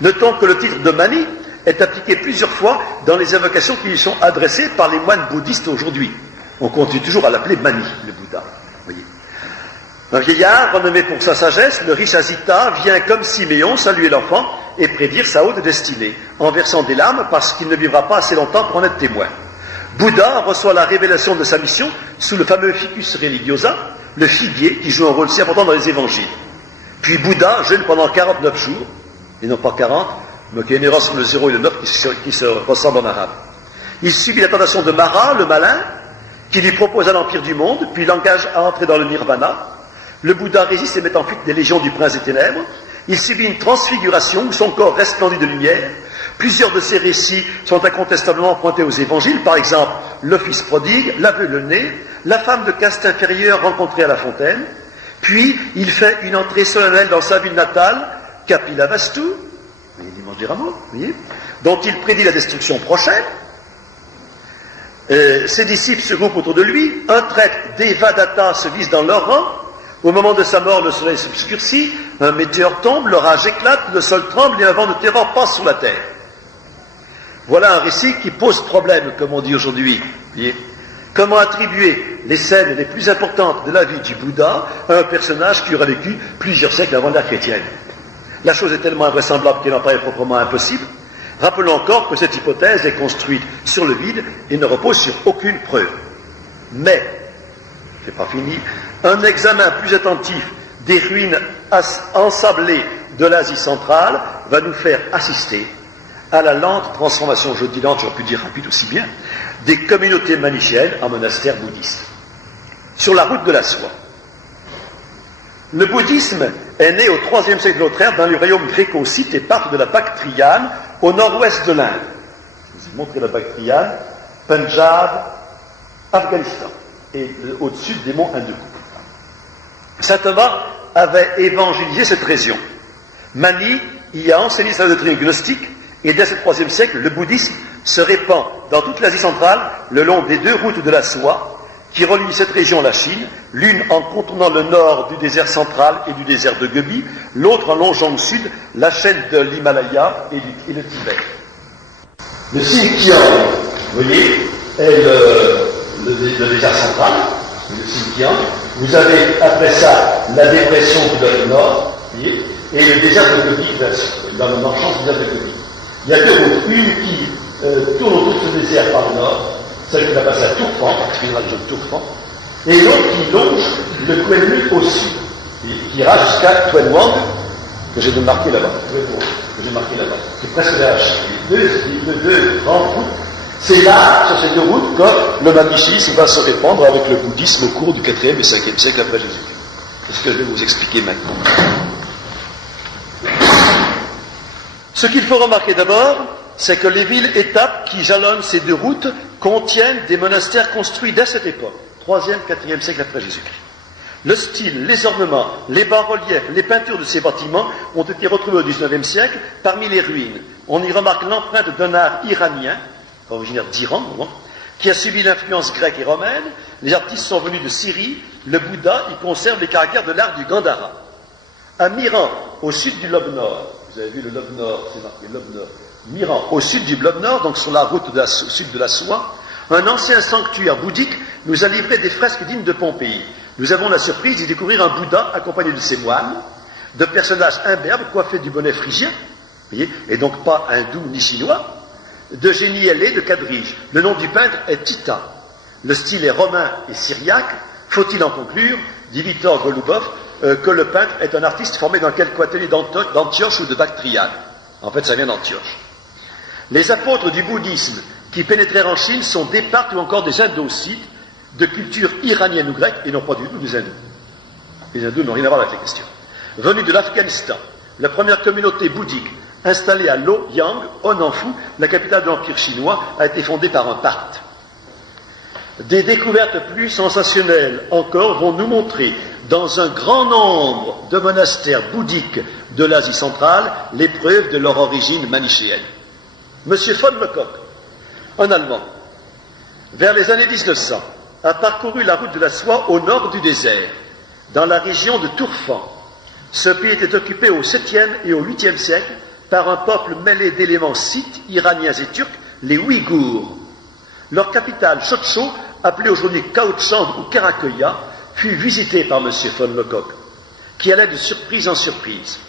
Notons que le titre de Mani est appliqué plusieurs fois dans les invocations qui lui sont adressées par les moines bouddhistes aujourd'hui. On continue toujours à l'appeler Mani, le Bouddha. Voyez. Un vieillard, renommé pour sa sagesse, le riche Asita, vient comme Siméon saluer l'enfant et prédire sa haute destinée, en versant des larmes parce qu'il ne vivra pas assez longtemps pour en être témoin. Bouddha reçoit la révélation de sa mission sous le fameux ficus religiosa, le figuier qui joue un rôle si important dans les évangiles. Puis Bouddha jeûne pendant 49 jours, et non pas 40, mais qu'il y a une erreur sur le 0 et le 9 qui se ressemblent en arabe. Il subit la tentation de Mara, le malin, qui lui propose un empire du monde, puis l'engage à entrer dans le nirvana. Le Bouddha résiste et met en fuite des légions du prince des ténèbres. Il subit une transfiguration où son corps resplendit de lumière. Plusieurs de ces récits sont incontestablement empruntés aux évangiles, par exemple le fils prodigue, l'aveugle-né, la femme de caste inférieure rencontrée à la fontaine. Puis il fait une entrée solennelle dans sa ville natale, Kapilavastu, le dimanche des Rameaux, vous voyez, dont il prédit la destruction prochaine. Ses disciples se groupent autour de lui, un traître Devadatta se vise dans leur rang. Au moment de sa mort, le soleil s'obscurcit, un météore tombe, l'orage éclate, le sol tremble et un vent de terreur passe sur la terre. Voilà un récit qui pose problème, comme on dit aujourd'hui. Voyez, comment attribuer les scènes les plus importantes de la vie du Bouddha à un personnage qui aurait vécu plusieurs siècles avant l'ère chrétienne? La chose est tellement invraisemblable qu'elle en paraît proprement impossible. Rappelons encore que cette hypothèse est construite sur le vide et ne repose sur aucune preuve. Mais, c'est pas fini, un examen plus attentif des ruines ensablées de l'Asie centrale va nous faire assister à la lente transformation, je dis lente, j'aurais pu dire rapide aussi bien, des communautés manichéennes en monastères bouddhistes. Sur la route de la soie. Le bouddhisme est né au IIIe siècle de notre ère dans le royaume gréco-scythe et part de la Bactriane au nord-ouest de l'Inde. Je vous ai montré la Bactriane, Punjab, Afghanistan et au-dessus des monts Hindous. Saint Thomas avait évangélisé cette région. Mani y a enseigné sa doctrine gnostique et dès ce IIIe siècle, le bouddhisme se répand dans toute l'Asie centrale le long des deux routes de la soie qui relient cette région à la Chine, l'une en contournant le nord du désert central et du désert de Gobi, l'autre en longeant au sud la chaîne de l'Himalaya et le Tibet. Le Xinjiang, vous voyez, est le désert central, le Xinjiang. Vous avez après ça la dépression du nord, vous voyez, et le désert de Gobi, dans le marchand du désert de Gobi. Il y a deux routes, une qui tourne autour de ce désert par le nord, celle qui va passer à Tourfan, parce qu'il y a la région de Tourfan, et l'autre qui longe le Kuen au sud, qui ira jusqu'à Tuen Wang, que j'ai marqué là-bas, c'est presque la deux grandes routes. C'est là, sur ces deux routes, que le manichéisme va se répandre avec le bouddhisme au cours du 4e et 5e siècle après Jésus-Christ. C'est ce que je vais vous expliquer maintenant. Ce qu'il faut remarquer d'abord, c'est que les villes-étapes qui jalonnent ces deux routes contiennent des monastères construits dès cette époque, 3e, 4e siècle après Jésus-Christ. Le style, les ornements, les bas-reliefs, les peintures de ces bâtiments ont été retrouvés au 19e siècle parmi les ruines. On y remarque l'empreinte d'un art iranien, originaire d'Iran, qui a subi l'influence grecque et romaine. Les artistes sont venus de Syrie. Le Bouddha y conserve les caractères de l'art du Gandhara. À Miran, au sud du lobe nord, vous avez vu le lobe nord, c'est marqué lobe nord, Miran, au sud du lobe nord, donc sur la route au sud de la soie, un ancien sanctuaire bouddhique nous a livré des fresques dignes de Pompéi. Nous avons la surprise d'y découvrir un Bouddha accompagné de ses moines, de personnages imberbes coiffés du bonnet phrygien, voyez, et donc pas hindou ni chinois, de génies ailés de quadriges. Le nom du peintre est Tita. Le style est romain et syriaque. Faut-il en conclure, dit Victor Golubov, que le peintre est un artiste formé dans quelque atelier d'Antioche ou de Bactriane. En fait, ça vient d'Antioche. Les apôtres du bouddhisme qui pénétrèrent en Chine sont des Parthes ou encore des Indocites, de culture iranienne ou grecque, et non pas du tout des hindous. Les hindous n'ont rien à voir avec les questions. Venus de l'Afghanistan, la première communauté bouddhique installée à Luoyang, au Nanfu, la capitale de l'Empire chinois, a été fondée par un Parthe. Des découvertes plus sensationnelles encore vont nous montrer, dans un grand nombre de monastères bouddhiques de l'Asie centrale, les preuves de leur origine manichéenne. Monsieur von Lecoq, un Allemand, vers les années 1900, a parcouru la route de la soie au nord du désert, dans la région de Tourfan. Ce pays était occupé au 7e et au 8e siècle par un peuple mêlé d'éléments scythes, iraniens et turcs, les Ouïghours. Leur capitale, Chotcho, appelée aujourd'hui Kaohsiung ou Karakoya, fut visitée par M. von Lecoq, qui allait de surprise en surprise.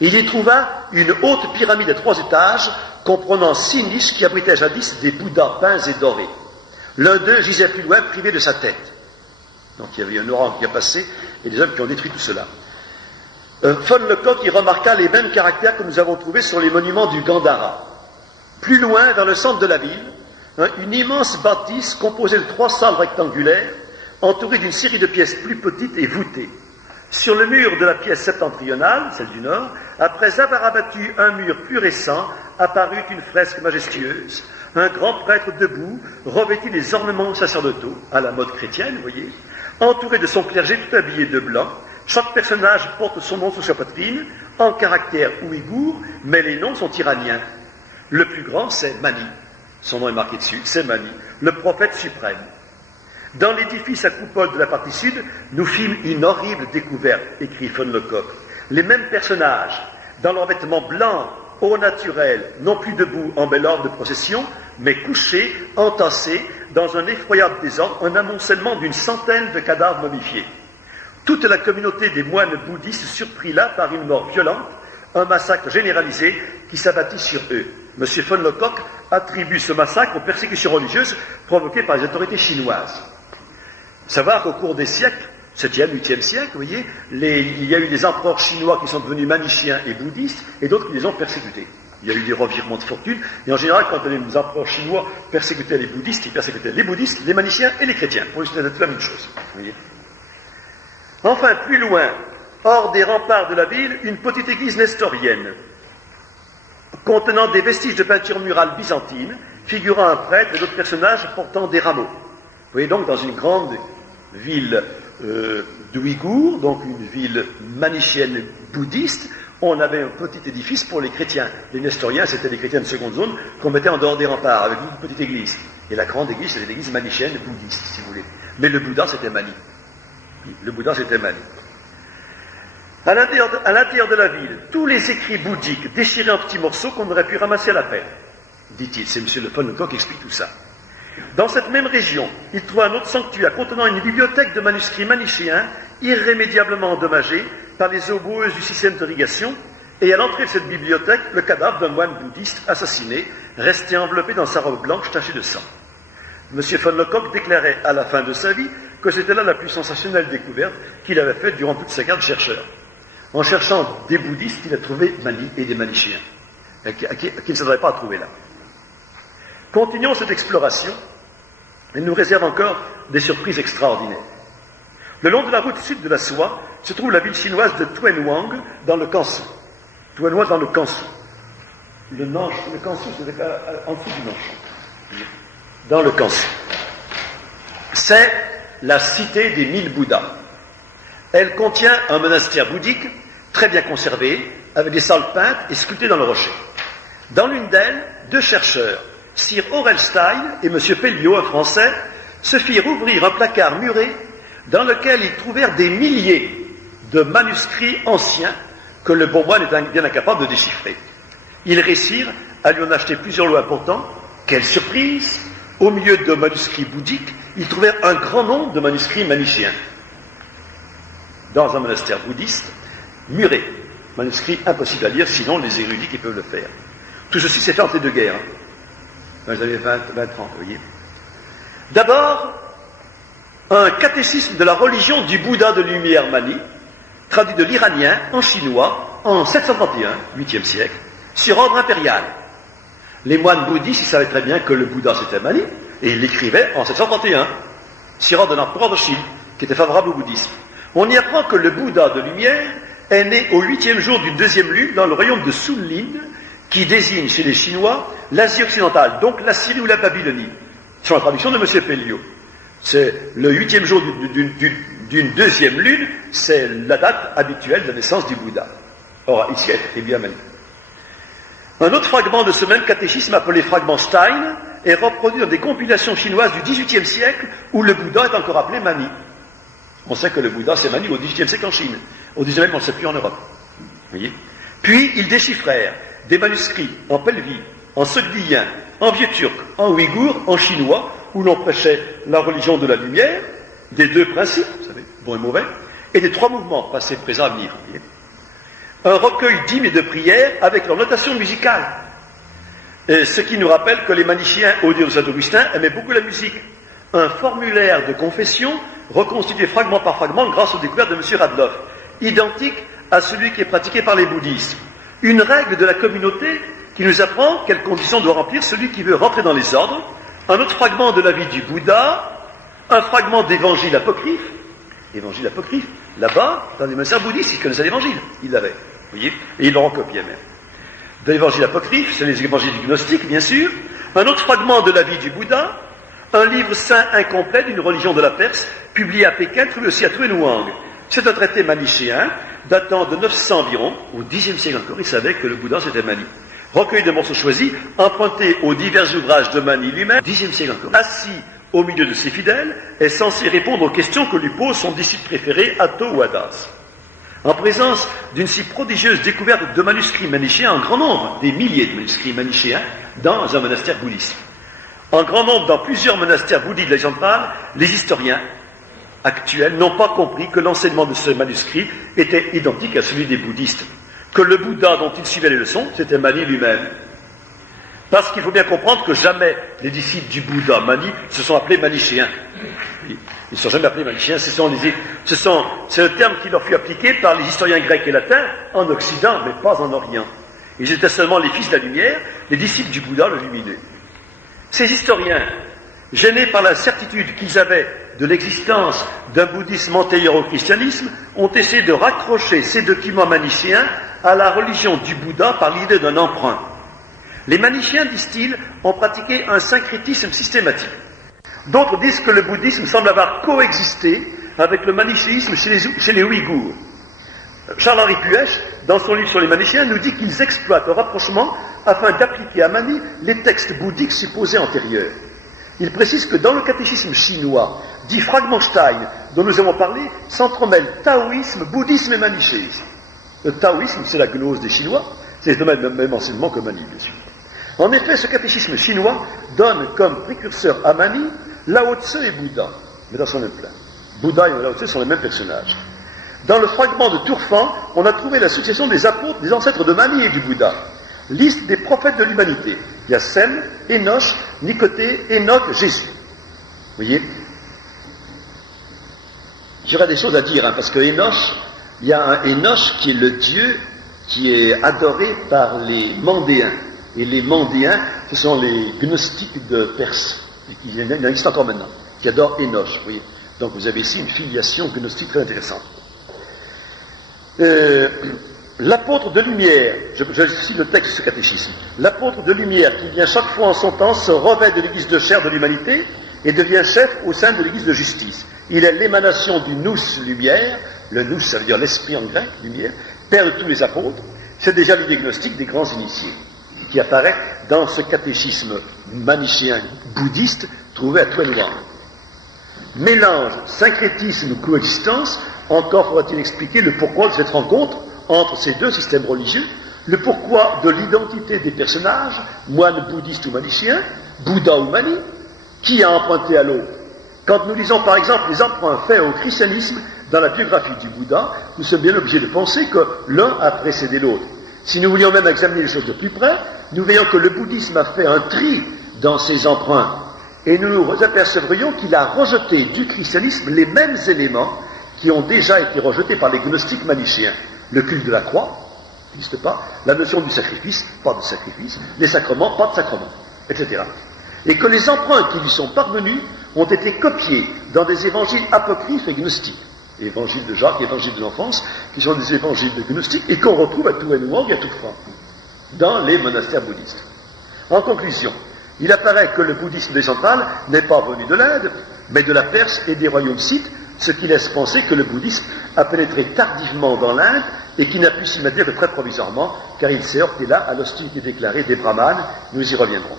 Il y trouva une haute pyramide à 3 étages, comprenant 6 niches qui abritaient jadis des bouddhas peints et dorés. L'un d'eux gisait plus loin, privé de sa tête. Donc il y avait un ouragan qui a passé, et des hommes qui ont détruit tout cela. Von Lecoq y remarqua les mêmes caractères que nous avons trouvés sur les monuments du Gandhara. Plus loin, vers le centre de la ville, une immense bâtisse composée de 3 salles rectangulaires, entourée d'une série de pièces plus petites et voûtées. Sur le mur de la pièce septentrionale, celle du nord, après avoir abattu un mur plus récent, apparut une fresque majestueuse. Un grand prêtre debout, revêtit des ornements sacerdotaux, à la mode chrétienne, vous voyez, entouré de son clergé tout habillé de blanc, Chaque personnage porte son nom sur sa poitrine, en caractère ouïghour, mais les noms sont iraniens. Le plus grand, c'est Mani. Son nom est marqué dessus, c'est Mani, le prophète suprême. Dans l'édifice à coupole de la partie sud, nous fîmes une horrible découverte, écrit von Lecoq. Les mêmes personnages, dans leurs vêtements blancs, au naturel, non plus debout en bel ordre de procession, mais couchés, entassés, dans un effroyable désordre, un amoncellement d'une centaine de cadavres momifiés. Toute la communauté des moines bouddhistes surprit là par une mort violente, un massacre généralisé qui s'abattit sur eux. M. von Lecoq attribue ce massacre aux persécutions religieuses provoquées par les autorités chinoises. Savoir qu'au cours des siècles, 7e, 8e siècle, vous voyez, il y a eu des empereurs chinois qui sont devenus manichéens et bouddhistes, et d'autres qui les ont persécutés. Il y a eu des revirements de fortune, et en général, quand les empereurs chinois persécutaient les bouddhistes, ils persécutaient les bouddhistes, les manichéens et les chrétiens. Pour eux, c'était la même chose. Vous voyez. Enfin, plus loin, hors des remparts de la ville, une petite église nestorienne, contenant des vestiges de peinture murale byzantine, figurant un prêtre et d'autres personnages portant des rameaux. Vous voyez donc, dans une grande ville d'Ouïghours, donc une ville manichéenne bouddhiste, on avait un petit édifice pour les chrétiens. Les nestoriens, c'était les chrétiens de seconde zone qu'on mettait en dehors des remparts, avec une petite église. Et la grande église, c'était l'église manichéenne bouddhiste, si vous voulez. Mais le Bouddha, c'était Mani. Le Bouddha, c'était Mani. À l'intérieur de la ville, tous les écrits bouddhiques déchirés en petits morceaux qu'on aurait pu ramasser à la pelle, dit-il. C'est M. von Lecoq qui explique tout ça. Dans cette même région, il trouva un autre sanctuaire contenant une bibliothèque de manuscrits manichéens irrémédiablement endommagés par les eaux boueuses du système d'irrigation, et à l'entrée de cette bibliothèque, le cadavre d'un moine bouddhiste assassiné, resté enveloppé dans sa robe blanche tachée de sang. M. von Lecoq déclarait à la fin de sa vie que c'était là la plus sensationnelle découverte qu'il avait faite durant toute sa carrière de chercheur. En cherchant des bouddhistes, il a trouvé Mani et des manichéens, qui ne s'attendait pas à trouver là. Continuons cette exploration. Elle nous réserve encore des surprises extraordinaires. Le long de la route sud de la soie se trouve la ville chinoise de Tuanhuang dans le Kansu. Tuanhuang dans le Kansu. Le Kansu, c'est en dessous du Nanshan. Dans le Kansu. C'est la cité des 1000 Bouddhas. Elle contient un monastère bouddhique très bien conservé, avec des salles peintes et sculptées dans le rocher. Dans l'une d'elles, deux chercheurs, Sir Orelstein et M. Pelliot, un Français, se firent ouvrir un placard muré dans lequel ils trouvèrent des milliers de manuscrits anciens que le bon moine était bien incapable de déchiffrer. Ils réussirent à lui en acheter plusieurs lots importants. Quelle surprise! Au milieu de manuscrits bouddhiques, ils trouvèrent un grand nombre de manuscrits manichéens. Dans un monastère bouddhiste, muré. Manuscrits impossibles à lire, sinon les érudits qui peuvent le faire. Tout ceci s'est fait entre les deux guerres. Dans les années 20-30, vous voyez. D'abord, un catéchisme de la religion du Bouddha de lumière Mani, traduit de l'iranien en chinois en 731, 8e siècle, sur ordre impérial. Les moines bouddhistes, ils savaient très bien que le Bouddha c'était Mani, et ils l'écrivaient en 731, sur ordre de l'empereur de Chine, qui était favorable au bouddhisme. On y apprend que le Bouddha de lumière est né au 8e jour d'une 2e lune dans le royaume de Sunlin, qui désigne chez les Chinois l'Asie occidentale, donc la Syrie ou la Babylonie. Sur la traduction de M. Pelliot. C'est le 8e jour d'une 2e lune, c'est la date habituelle de la naissance du Bouddha. Or, ici, elle est bien Mani. Un autre fragment de ce même catéchisme, appelé fragment Stein, est reproduit dans des compilations chinoises du XVIIIe siècle, où le Bouddha est encore appelé Mani. On sait que le Bouddha, c'est Mani au XVIIIe siècle en Chine. Au XIXe, on ne sait plus en Europe. Vous voyez ? Puis, ils déchiffrèrent des manuscrits en pelvi, en sogdien, en vieux turc, en ouïghour, en chinois, où l'on prêchait la religion de la lumière, des deux principes, vous savez, bon et mauvais, et des trois mouvements, passé, présent, avenir. Vous voyez ? Un recueil d'hymnes et de prières avec leur notation musicale. Et ce qui nous rappelle que les manichéens, au dire de Saint Augustin, aimaient beaucoup la musique. Un formulaire de confession reconstitué fragment par fragment grâce aux découvertes de M. Radloff, identique à celui qui est pratiqué par les bouddhistes. Une règle de la communauté qui nous apprend quelles conditions doit remplir celui qui veut rentrer dans les ordres, un autre fragment de la vie du Bouddha, un fragment d'évangile apocryphe, là-bas, dans les monastères bouddhistes, ils connaissaient l'évangile, ils l'avaient, vous voyez, et ils l'ont recopié même. De l'évangile apocryphe, c'est les évangiles gnostiques, bien sûr, un autre fragment de la vie du Bouddha, un livre saint incomplet d'une religion de la Perse, publié à Pékin, trouvé aussi à Tuanhuang. C'est un traité manichéen datant de 900 environ, au Xe siècle encore, il savait que le Bouddha c'était Mani. Recueil de morceaux choisis, empruntés aux divers ouvrages de Mani lui-même, Xe siècle encore, assis au milieu de ses fidèles, est censé répondre aux questions que lui pose son disciple préféré, Atto ou Hadas. En présence d'une si prodigieuse découverte de manuscrits manichéens en grand nombre, des milliers de manuscrits manichéens, dans un monastère bouddhiste. En grand nombre dans plusieurs monastères bouddhistes de l'Asie centrale, les historiens actuels n'ont pas compris que l'enseignement de ce manuscrit était identique à celui des bouddhistes, que le Bouddha dont ils suivaient les leçons, c'était Mani lui-même. Parce qu'il faut bien comprendre que jamais les disciples du Bouddha, Mani, se sont appelés manichéens. Ils ne sont jamais appelés manichéens, c'est le terme qui leur fut appliqué par les historiens grecs et latins en Occident, mais pas en Orient. Ils étaient seulement les fils de la lumière, les disciples du Bouddha, le lumineux. Ces historiens, gênés par la certitude qu'ils avaient de l'existence d'un bouddhisme antérieur au christianisme, ont essayé de raccrocher ces documents manichéens à la religion du Bouddha par l'idée d'un emprunt. Les manichéens, disent-ils, ont pratiqué un syncrétisme systématique. D'autres disent que le bouddhisme semble avoir coexisté avec le manichéisme chez les Ouïghours. Charles-Henri Puech, dans son livre sur les manichéens, nous dit qu'ils exploitent le rapprochement afin d'appliquer à Mani les textes bouddhiques supposés antérieurs. Il précise que dans le catéchisme chinois, dit Fragmenstein, dont nous avons parlé, s'entremêlent taoïsme, bouddhisme et manichéisme. Le taoïsme, c'est la gnose des Chinois, c'est le même enseignement que Mani, bien sûr. En effet, ce catéchisme chinois donne comme précurseur à Mani Lao Tse et Bouddha, mais dans son même plan. Bouddha et Lao Tse sont les mêmes personnages. Dans le fragment de Tourfan, on a trouvé la succession des apôtres, des ancêtres de Mani et du Bouddha. Liste des prophètes de l'humanité. Il y a Sem, Enoch, Nicotée, Enoch, Jésus. Vous voyez? J'aurais des choses à dire, parce que Enoch, il y a un Enoch qui est le dieu qui est adoré par les Mandéens. Et les Mandéens, ce sont les gnostiques de Perse. Il en existe encore maintenant, qui adorent Enoch. Vous voyez? Donc vous avez ici une filiation gnostique très intéressante. L'apôtre de lumière, je cite le texte de ce catéchisme, l'apôtre de lumière qui vient chaque fois en son temps se revêt de l'église de chair de l'humanité et devient chef au sein de l'église de justice. Il est l'émanation du nous lumière, le nous ça veut dire l'esprit en grec, lumière, père de tous les apôtres, c'est déjà l'idée gnostique des grands initiés, qui apparaît dans ce catéchisme manichéen bouddhiste trouvé à Tuanwan. Mélange, syncrétisme ou coexistence, encore faudra-t-il expliquer le pourquoi de cette rencontre entre ces deux systèmes religieux, le pourquoi de l'identité des personnages, moines bouddhistes ou manichéens, Bouddha ou Mani, qui a emprunté à l'autre. Quand nous lisons par exemple les emprunts faits au christianisme dans la biographie du Bouddha, nous sommes bien obligés de penser que l'un a précédé l'autre. Si nous voulions même examiner les choses de plus près, nous voyons que le bouddhisme a fait un tri dans ses emprunts, et nous apercevrions qu'il a rejeté du christianisme les mêmes éléments qui ont déjà été rejetés par les gnostiques manichéens. Le culte de la croix n'existe pas, la notion du sacrifice, pas de sacrifice, les sacrements, pas de sacrements, etc. Et que les emprunts qui lui sont parvenus ont été copiés dans des évangiles apocryphes et gnostiques. Évangile de Jacques, évangile de l'enfance, qui sont des évangiles de gnostiques et qu'on retrouve à Tuanwan et à Tourfan, dans les monastères bouddhistes. En conclusion, il apparaît que le bouddhisme décentral n'est pas venu de l'Inde, mais de la Perse et des royaumes scythes, ce qui laisse penser que le bouddhisme a pénétré tardivement dans l'Inde et qui n'a pu s'y maintenir que très provisoirement, car il s'est heurté là à l'hostilité déclarée des brahmanes. Nous y reviendrons.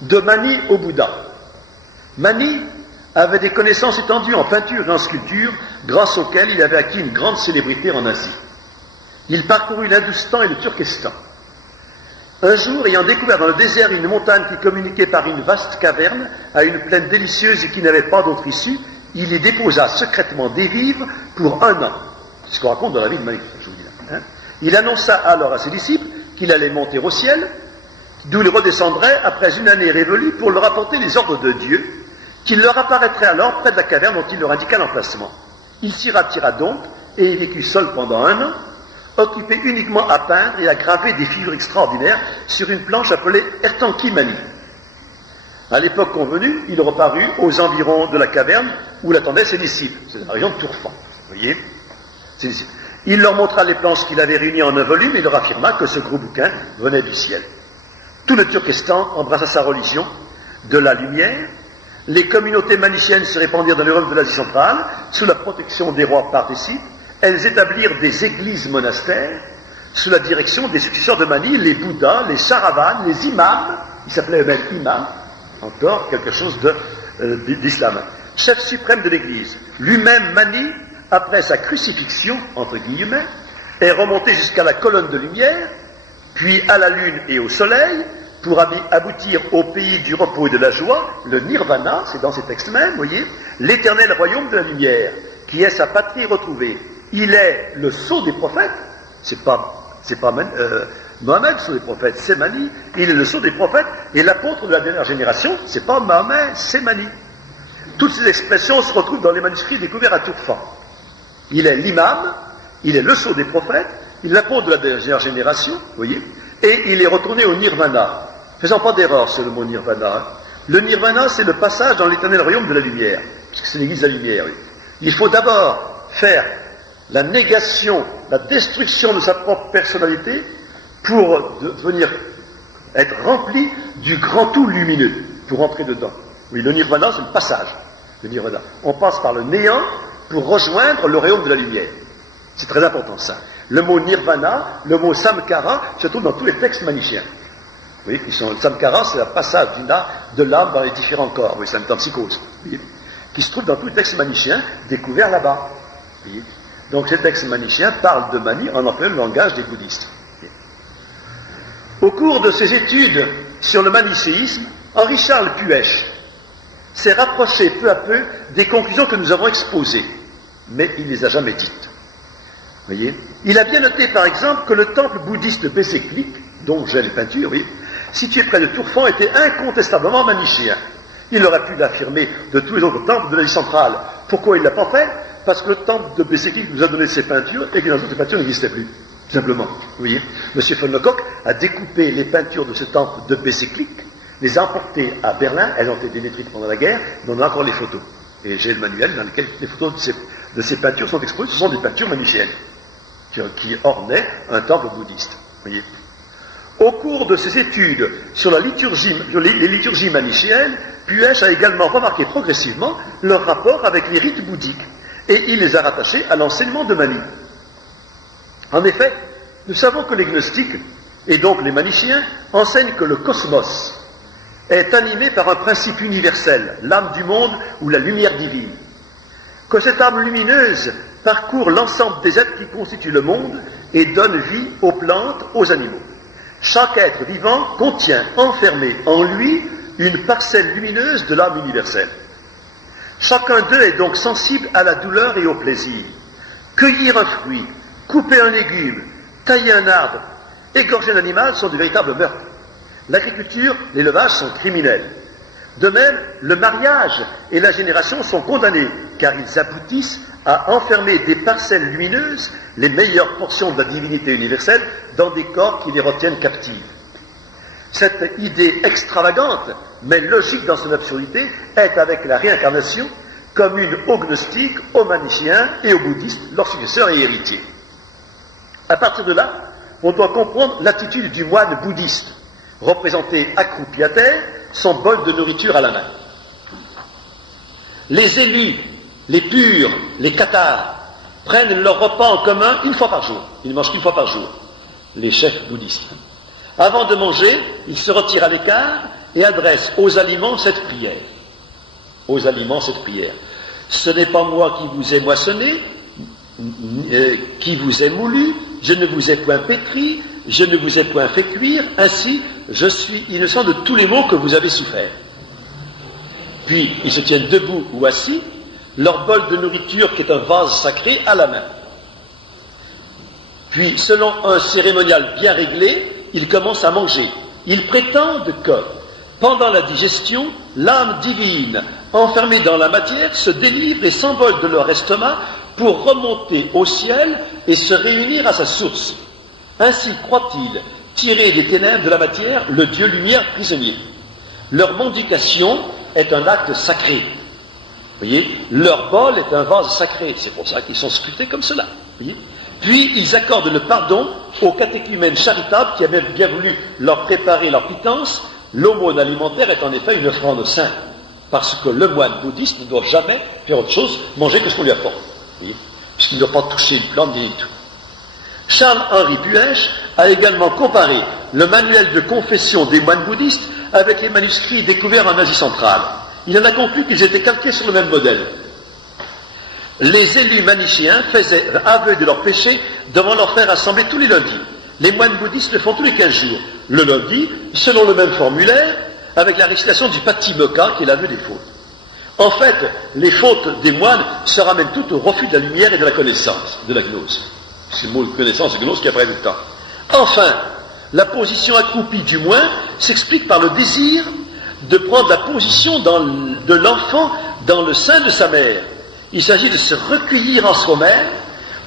De Mani au Bouddha. Mani avait des connaissances étendues en peinture et en sculpture, grâce auxquelles il avait acquis une grande célébrité en Asie. Il parcourut l'Hindustan et le Turkestan. Un jour, ayant découvert dans le désert une montagne qui communiquait par une vaste caverne à une plaine délicieuse et qui n'avait pas d'autre issue, il y déposa secrètement des vivres pour 1 an. C'est ce qu'on raconte dans la vie de Mani, je vous dis là. Il annonça alors à ses disciples qu'il allait monter au ciel, d'où il redescendrait après une année révolue pour leur apporter les ordres de Dieu, qu'il leur apparaîtrait alors près de la caverne dont il leur indiqua l'emplacement. Il s'y retira donc et y vécut seul pendant 1 an, occupé uniquement à peindre et à graver des figures extraordinaires sur une planche appelée Ertanki Mani. À l'époque convenue, il reparut aux environs de la caverne où l'attendaient ses disciples. C'est dans la région de Tourfan. Vous voyez, ses disciples. Il leur montra les planches qu'il avait réunies en un volume et leur affirma que ce gros bouquin venait du ciel. Tout le Turkestan embrassa sa religion de la lumière, Les communautés maniciennes se répandirent dans l'Europe de l'Asie centrale, sous la protection des rois parthécides. Elles établirent des églises monastères, sous la direction des successeurs de Mani, les Bouddhas, les Saravanes, les imams, ils s'appelaient eux-mêmes imams, encore quelque chose d'islam. Chef suprême de l'Église, lui-même Mani, après sa crucifixion, entre guillemets, est remonté jusqu'à la colonne de lumière, puis à la lune et au soleil, pour aboutir au pays du repos et de la joie, le nirvana, c'est dans ces textes mêmes, vous voyez, l'éternel royaume de la lumière, qui est sa patrie retrouvée. Il est le sceau des prophètes, c'est pas Mohammed, le sceau des prophètes, c'est Mani, il est le sceau des prophètes, et l'apôtre de la dernière génération, c'est pas Mohammed, c'est Mani. Toutes ces expressions se retrouvent dans les manuscrits découverts à Tourfan. Il est l'imam, il est le sceau des prophètes, il est l'apôtre de la dernière génération, vous voyez, et il est retourné au nirvana. Faisant pas d'erreur sur le mot nirvana. Le nirvana, c'est le passage dans l'éternel royaume de la lumière, puisque c'est l'église de la lumière. Oui. Il faut d'abord faire la négation, la destruction de sa propre personnalité pour devenir être rempli du grand tout lumineux, pour entrer dedans. Oui, le nirvana, c'est le passage. Le nirvana. On passe par le néant pour rejoindre le royaume de la lumière. C'est très important ça. Le mot nirvana, le mot samkara, se trouve dans tous les textes maniciens. Oui, le samkara, c'est le passage de l'âme dans les différents corps. Oui, c'est une psychose. Oui, qui se trouve dans tous les textes maniciens découverts là-bas. Oui. Donc ces textes maniciens parlent de Mani en employant le langage des bouddhistes. Oui. Au cours de ses études sur le manichéisme, Henri-Charles Puech s'est rapproché peu à peu des conclusions que nous avons exposées, mais il ne les a jamais dites. Voyez, il a bien noté par exemple que le temple bouddhiste de Bézéklik, dont j'ai les peintures, oui, situé près de Tourfan, était incontestablement manichéen. Il aurait pu l'affirmer de tous les autres temples de l'Asie centrale. Pourquoi il ne l'a pas fait? Parce que le temple de Bézéklik nous a donné ses peintures et que les autres peintures n'existaient plus. Simplement. Vous voyez, M. von Lecoq a découpé les peintures de ce temple de Bézéklik, les a emportées à Berlin, elles ont été détruites pendant la guerre, mais on a encore les photos. Et j'ai le manuel dans lequel les photos de ces peintures sont exposées. Ce sont des peintures manichéennes qui ornaient un temple bouddhiste. Vous voyez. Au cours de ses études sur les liturgies manichéennes, Puech a également remarqué progressivement leur rapport avec les rites bouddhiques, et il les a rattachés à l'enseignement de Mani. En effet, nous savons que les gnostiques, et donc les manichéens, enseignent que le cosmos est animé par un principe universel, l'âme du monde ou la lumière divine, que cette âme lumineuse parcourt l'ensemble des êtres qui constituent le monde et donne vie aux plantes, aux animaux. Chaque être vivant contient, enfermé en lui, une parcelle lumineuse de l'âme universelle. Chacun d'eux est donc sensible à la douleur et au plaisir. Cueillir un fruit, couper un légume, tailler un arbre, égorger un animal sont de véritables meurtres. L'agriculture, l'élevage sont criminels. De même, le mariage et la génération sont condamnés, car ils aboutissent à enfermer des parcelles lumineuses, les meilleures portions de la divinité universelle, dans des corps qui les retiennent captives. Cette idée extravagante, mais logique dans son absurdité, est avec la réincarnation commune aux gnostiques, aux manichéens et aux bouddhistes, leurs successeurs et héritiers. À partir de là, on doit comprendre l'attitude du moine bouddhiste, représenté accroupi à terre, son bol de nourriture à la main. Les élus, les purs, les cathares, prennent leur repas en commun une fois par jour. Ils ne mangent qu'une fois par jour, les chefs bouddhistes. Avant de manger, ils se retirent à l'écart et adressent aux aliments cette prière. Aux aliments cette prière. Ce n'est pas moi qui vous ai moissonné, qui vous ai moulu, je ne vous ai point pétri, je ne vous ai point fait cuire, ainsi je suis innocent de tous les maux que vous avez soufferts. Puis ils se tiennent debout ou assis, leur bol de nourriture qui est un vase sacré à la main. Puis, selon un cérémonial bien réglé, ils commencent à manger. Ils prétendent que, pendant la digestion, l'âme divine, enfermée dans la matière, se délivre et s'envole de leur estomac pour remonter au ciel et se réunir à sa source. Ainsi croient-ils tirer des ténèbres de la matière le Dieu lumière prisonnier. Leur mendication est un acte sacré. Vous voyez, leur bol est un vase sacré. C'est pour ça qu'ils sont sculptés comme cela. Vous voyez. Puis ils accordent le pardon aux catéchumènes charitables qui avaient bien voulu leur préparer leur pitance. L'aumône alimentaire est en effet une offrande au saint. parce que le moine bouddhiste ne doit jamais faire autre chose, manger que ce qu'on lui apporte, puisqu'il ne doit pas toucher une plante ni tout. Charles-Henri Puech a également comparé le manuel de confession des moines bouddhistes avec les manuscrits découverts en Asie centrale. Il en a conclu qu'ils étaient calqués sur le même modèle. Les élus manichéens faisaient aveu de leurs péchés devant leurs frères assemblés tous les lundis. Les moines bouddhistes le font tous les 15 jours. Le lundi, selon le même formulaire, avec la récitation du Patimokkha, qui est l'aveu des fautes. En fait, les fautes des moines se ramènent toutes au refus de la lumière et de la connaissance, de la gnose. C'est le mot connaissance et gnose qui apparaît tout le temps. Enfin, la position accroupie du moins s'explique par le désir de prendre la position de l'enfant dans le sein de sa mère. Il s'agit de se recueillir en soi-même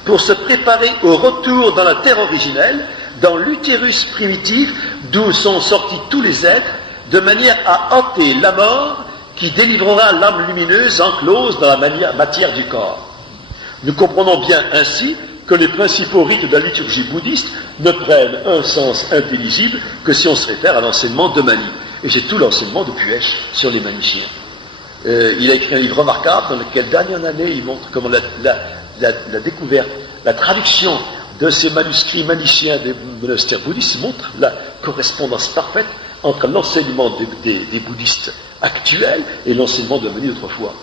pour se préparer au retour dans la terre originelle, dans l'utérus primitif d'où sont sortis tous les êtres, de manière à ôter la mort qui délivrera l'âme lumineuse enclose dans la matière du corps. Nous comprenons bien ainsi que les principaux rites de la liturgie bouddhiste ne prennent un sens intelligible que si on se réfère à l'enseignement de Mani. Et c'est tout l'enseignement de Puech sur les manichéens. Il a écrit un livre remarquable dans lequel, d'année en année, il montre comment la découverte, la traduction de ces manuscrits manichéens des monastères bouddhistes montre la correspondance parfaite entre l'enseignement des bouddhistes actuels et l'enseignement de Mani d'autrefois.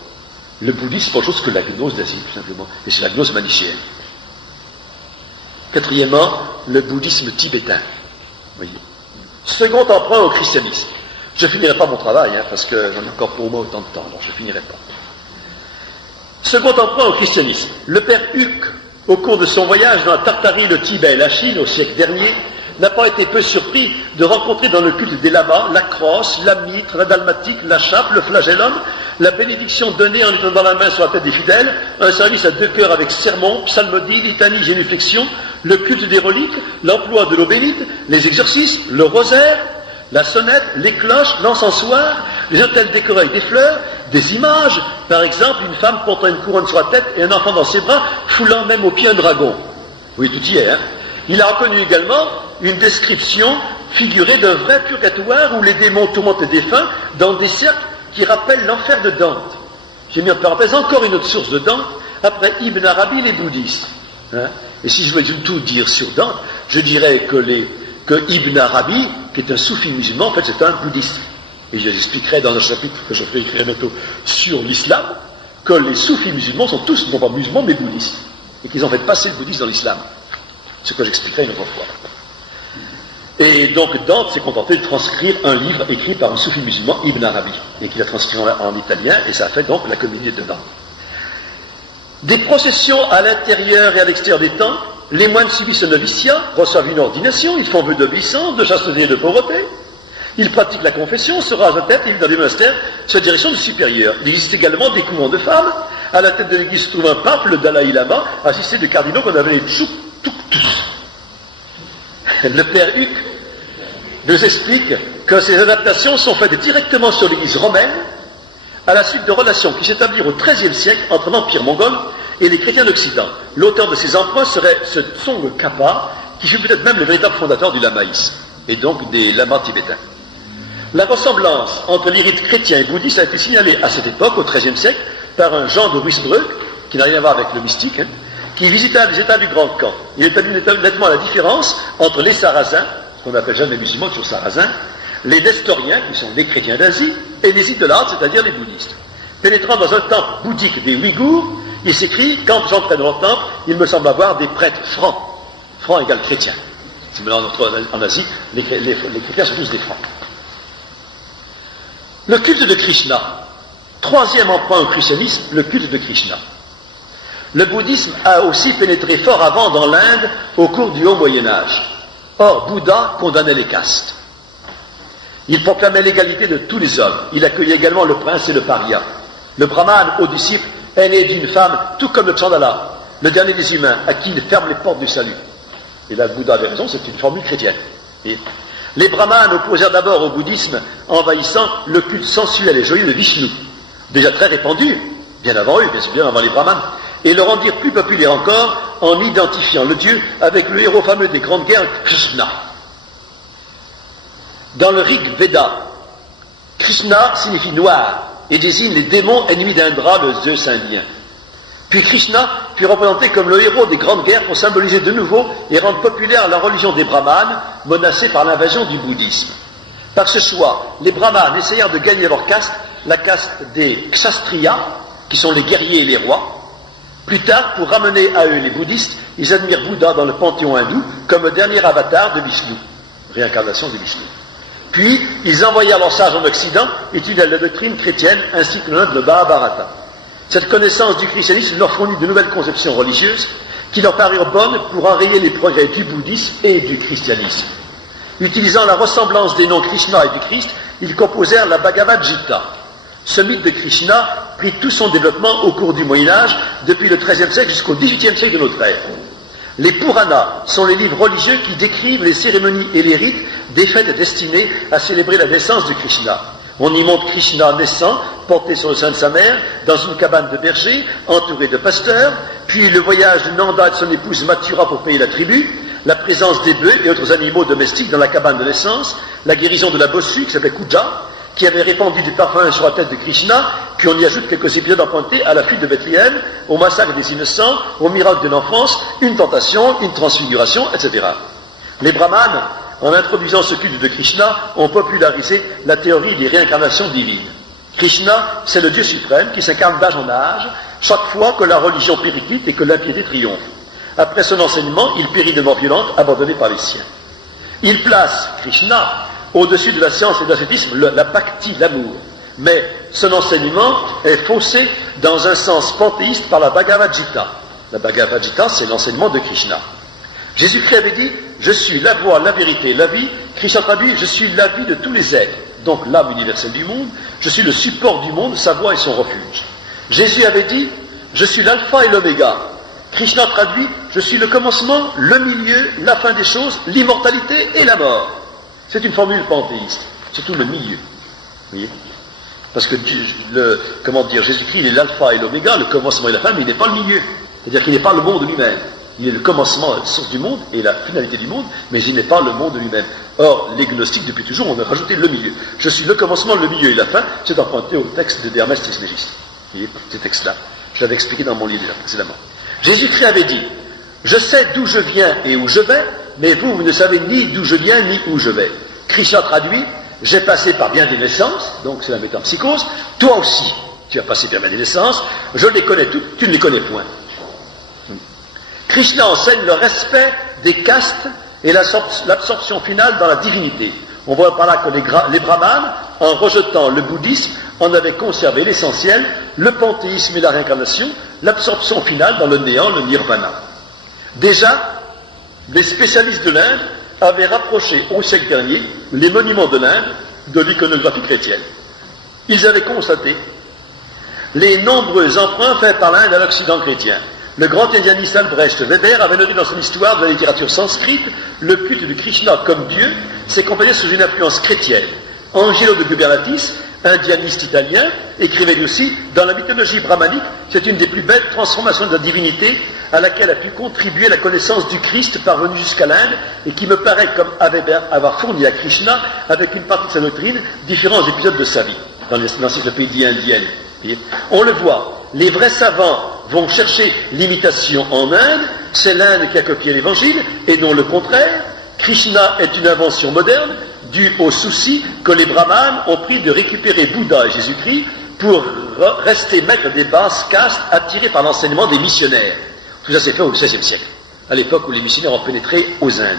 Le bouddhisme, c'est pas autre chose que la gnose d'Asie, tout simplement. Et c'est la gnose manichéenne. Quatrièmement, le bouddhisme tibétain. Voyez. Second emprunt au christianisme. Je ne finirai pas mon travail, parce que j'en ai encore pour moi autant de temps, alors je ne finirai pas. Second emprunt au christianisme. Le père Huc, au cours de son voyage dans la Tartarie, le Tibet et la Chine au siècle dernier, n'a pas été peu surpris de rencontrer dans le culte des lamas la crosse, la mitre, la dalmatique, la chape, le flagellum, la bénédiction donnée en étendant la main sur la tête des fidèles, un service à deux cœurs avec sermon, psalmodie, litanie, génuflexion, le culte des reliques, l'emploi de l'eau bénite, les exorcismes, le rosaire, la sonnette, les cloches, l'encensoir, les autels décorés avec des fleurs, des images, par exemple une femme portant une couronne sur la tête et un enfant dans ses bras, foulant même aux pieds un dragon. Oui, tout y est, Il a reconnu également une description figurée d'un vrai purgatoire où les démons tourmentent les défunts dans des cercles qui rappellent l'enfer de Dante. J'ai mis en parenthèse encore une autre source de Dante, après Ibn Arabi, les bouddhistes. Et si je voulais tout dire sur Dante, je dirais que Ibn Arabi, qui est un soufi musulman, en fait c'est un bouddhiste. Et je l'expliquerai dans un chapitre que je ferai écrire bientôt sur l'islam, que les soufis musulmans sont tous, non pas musulmans, mais bouddhistes. Et qu'ils ont fait passer le bouddhisme dans l'islam. Ce que j'expliquerai une autre fois. Et donc Dante s'est contenté de transcrire un livre écrit par un soufi musulman, Ibn Arabi, et qu'il a transcrit en italien, et ça a fait donc la communauté de Dante. Des processions à l'intérieur et à l'extérieur des temples, les moines subissent un noviciat, reçoivent une ordination, ils font vœu d'obéissance, de chasteté et de pauvreté, ils pratiquent la confession, se rasent la tête et vivent dans des monastères sous la direction du supérieur. Il existe également des couvents de femmes. À la tête de l'église se trouve un pape, le Dalai Lama, assisté de cardinaux qu'on appelle les Tchouktous. Le père Huc nous explique que ces adaptations sont faites directement sur l'église romaine à la suite de relations qui s'établirent au XIIIe siècle entre l'Empire mongol et les chrétiens d'Occident. L'auteur de ces emprunts serait ce Tsong Khapa, qui fut peut-être même le véritable fondateur du lamaïsme, et donc des lamas tibétains. La ressemblance entre les rites chrétiens et bouddhistes a été signalée à cette époque, au XIIIe siècle, par un Jean de Ruysbroek, qui n'a rien à voir avec le mystique, qui visita les États du Grand Khan. Il établit nettement la différence entre les Sarrasins, ce qu'on appelle jamais les musulmans, toujours Sarrasins, les Nestoriens, qui sont les chrétiens d'Asie, et les idolâtres, c'est-à-dire les bouddhistes. Pénétrant dans un temple bouddhique des Ouïghours, il s'écrit, quand j'entrais dans leur temple, il me semble avoir des prêtres francs. Francs égale chrétiens. En Asie, les chrétiens sont tous des francs. Le culte de Krishna. Troisième emprunt au christianisme, le culte de Krishna. Le bouddhisme a aussi pénétré fort avant dans l'Inde au cours du Haut Moyen-Âge. Or, Bouddha condamnait les castes. Il proclamait l'égalité de tous les hommes. Il accueillait également le prince et le paria. Le brahmane, haut disciple, est né d'une femme, tout comme le Chandala, le dernier des humains, à qui il ferme les portes du salut. Et là, Bouddha avait raison, c'est une formule chrétienne. Et les brahmanes opposèrent d'abord au bouddhisme, envahissant le culte sensuel et joyeux de Vishnu, déjà très répandu, bien avant eux, bien avant les brahmanes, et le rendirent plus populaire encore en identifiant le dieu avec le héros fameux des grandes guerres, Krishna. Dans le Rig Veda, Krishna signifie noir, et désigne les démons ennemis d'Indra, le zeus indien. Puis Krishna fut représenté comme le héros des grandes guerres pour symboliser de nouveau et rendre populaire la religion des brahmanes, menacée par l'invasion du bouddhisme. Par ce choix, les brahmanes essayèrent de gagner leur caste, la caste des kshatriyas, qui sont les guerriers et les rois. Plus tard, pour ramener à eux les bouddhistes, ils admirent Bouddha dans le panthéon hindou comme dernier avatar de Vishnu, réincarnation de Vishnu. Puis, ils envoyèrent leurs sages en Occident étudier la doctrine chrétienne ainsi que le Mahabharata. Cette connaissance du christianisme leur fournit de nouvelles conceptions religieuses qui leur parurent bonnes pour enrayer les progrès du bouddhisme et du christianisme. Utilisant la ressemblance des noms Krishna et du Christ, ils composèrent la Bhagavad Gita. Ce mythe de Krishna prit tout son développement au cours du Moyen-Âge, depuis le XIIIe siècle jusqu'au XVIIIe siècle de notre ère. Les Puranas sont les livres religieux qui décrivent les cérémonies et les rites des fêtes destinées à célébrer la naissance de Krishna. On y montre Krishna naissant, porté sur le sein de sa mère, dans une cabane de berger, entouré de pasteurs, puis le voyage de Nanda et de son épouse Mathura pour payer la tribu, la présence des bœufs et autres animaux domestiques dans la cabane de naissance, la guérison de la bossue qui s'appelait Kuja, qui avait répandu du parfum sur la tête de Krishna, puis on y ajoute quelques épisodes empruntés à la fuite de Bethléem, au massacre des innocents, au miracle de l'enfance, une tentation, une transfiguration, etc. Les brahmanes, en introduisant ce culte de Krishna, ont popularisé la théorie des réincarnations divines. Krishna, c'est le Dieu suprême qui s'incarne d'âge en âge, chaque fois que la religion périclite et que l'impiété triomphe. Après son enseignement, il périt de mort violente, abandonné par les siens. Il place Krishna au-dessus de la science et de l'ascétisme, la bhakti, l'amour. Mais son enseignement est faussé dans un sens panthéiste par la Bhagavad Gita. La Bhagavad Gita, c'est l'enseignement de Krishna. Jésus-Christ avait dit « Je suis la voie, la vérité, la vie ». Krishna traduit « Je suis la vie de tous les êtres », donc l'âme universelle du monde. Je suis le support du monde, sa voie et son refuge. Jésus avait dit « Je suis l'alpha et l'oméga ». Krishna traduit « Je suis le commencement, le milieu, la fin des choses, l'immortalité et la mort ». C'est une formule panthéiste, surtout le milieu. Vous voyez ? Parce que, Jésus-Christ, il est l'alpha et l'oméga, le commencement et la fin, mais il n'est pas le milieu. C'est-à-dire qu'il n'est pas le monde lui-même. Il est le commencement, la source du monde et la finalité du monde, mais il n'est pas le monde lui-même. Or, les gnostiques, depuis toujours, ont rajouté le milieu. Je suis le commencement, le milieu et la fin, c'est emprunté au texte de Hermès Trismégiste. Vous voyez, ces textes-là. Je l'avais expliqué dans mon livre déjà précédemment. Jésus-Christ avait dit, je sais d'où je viens et où je vais, mais vous ne savez ni d'où je viens ni où je vais. Krishna traduit, j'ai passé par bien des naissances, donc c'est la métempsychose, toi aussi, tu as passé par bien des naissances, je les connais toutes, tu ne les connais point. Krishna enseigne le respect des castes et l'absorption finale dans la divinité. On voit par là que les brahmanes, en rejetant le bouddhisme, en avaient conservé l'essentiel, le panthéisme et la réincarnation, l'absorption finale dans le néant, le nirvana. Déjà, les spécialistes de l'Inde avaient rapproché au siècle dernier les monuments de l'Inde de l'iconographie chrétienne. Ils avaient constaté les nombreux emprunts faits par l'Inde à l'Occident chrétien. Le grand indianiste Albrecht Weber avait noté dans son histoire de la littérature sanskrite le culte de Krishna comme Dieu s'est compagné sous une influence chrétienne. Angelo de Gubernatis, indianiste italien, écrivait lui aussi « Dans la mythologie brahmanique, c'est une des plus belles transformations de la divinité à laquelle a pu contribuer la connaissance du Christ parvenu jusqu'à l'Inde et qui me paraît comme avoir fourni à Krishna, avec une partie de sa doctrine, différents épisodes de sa vie. » Dans l'encyclopédie indienne. On le voit, les vrais savants vont chercher l'imitation en Inde, c'est l'Inde qui a copié l'évangile, et non le contraire. Krishna est une invention moderne, due au souci que les brahmanes ont pris de récupérer Bouddha et Jésus-Christ pour rester maîtres des basses castes attirés par l'enseignement des missionnaires. Tout ça s'est fait au XVIe siècle, à l'époque où les missionnaires ont pénétré aux Indes.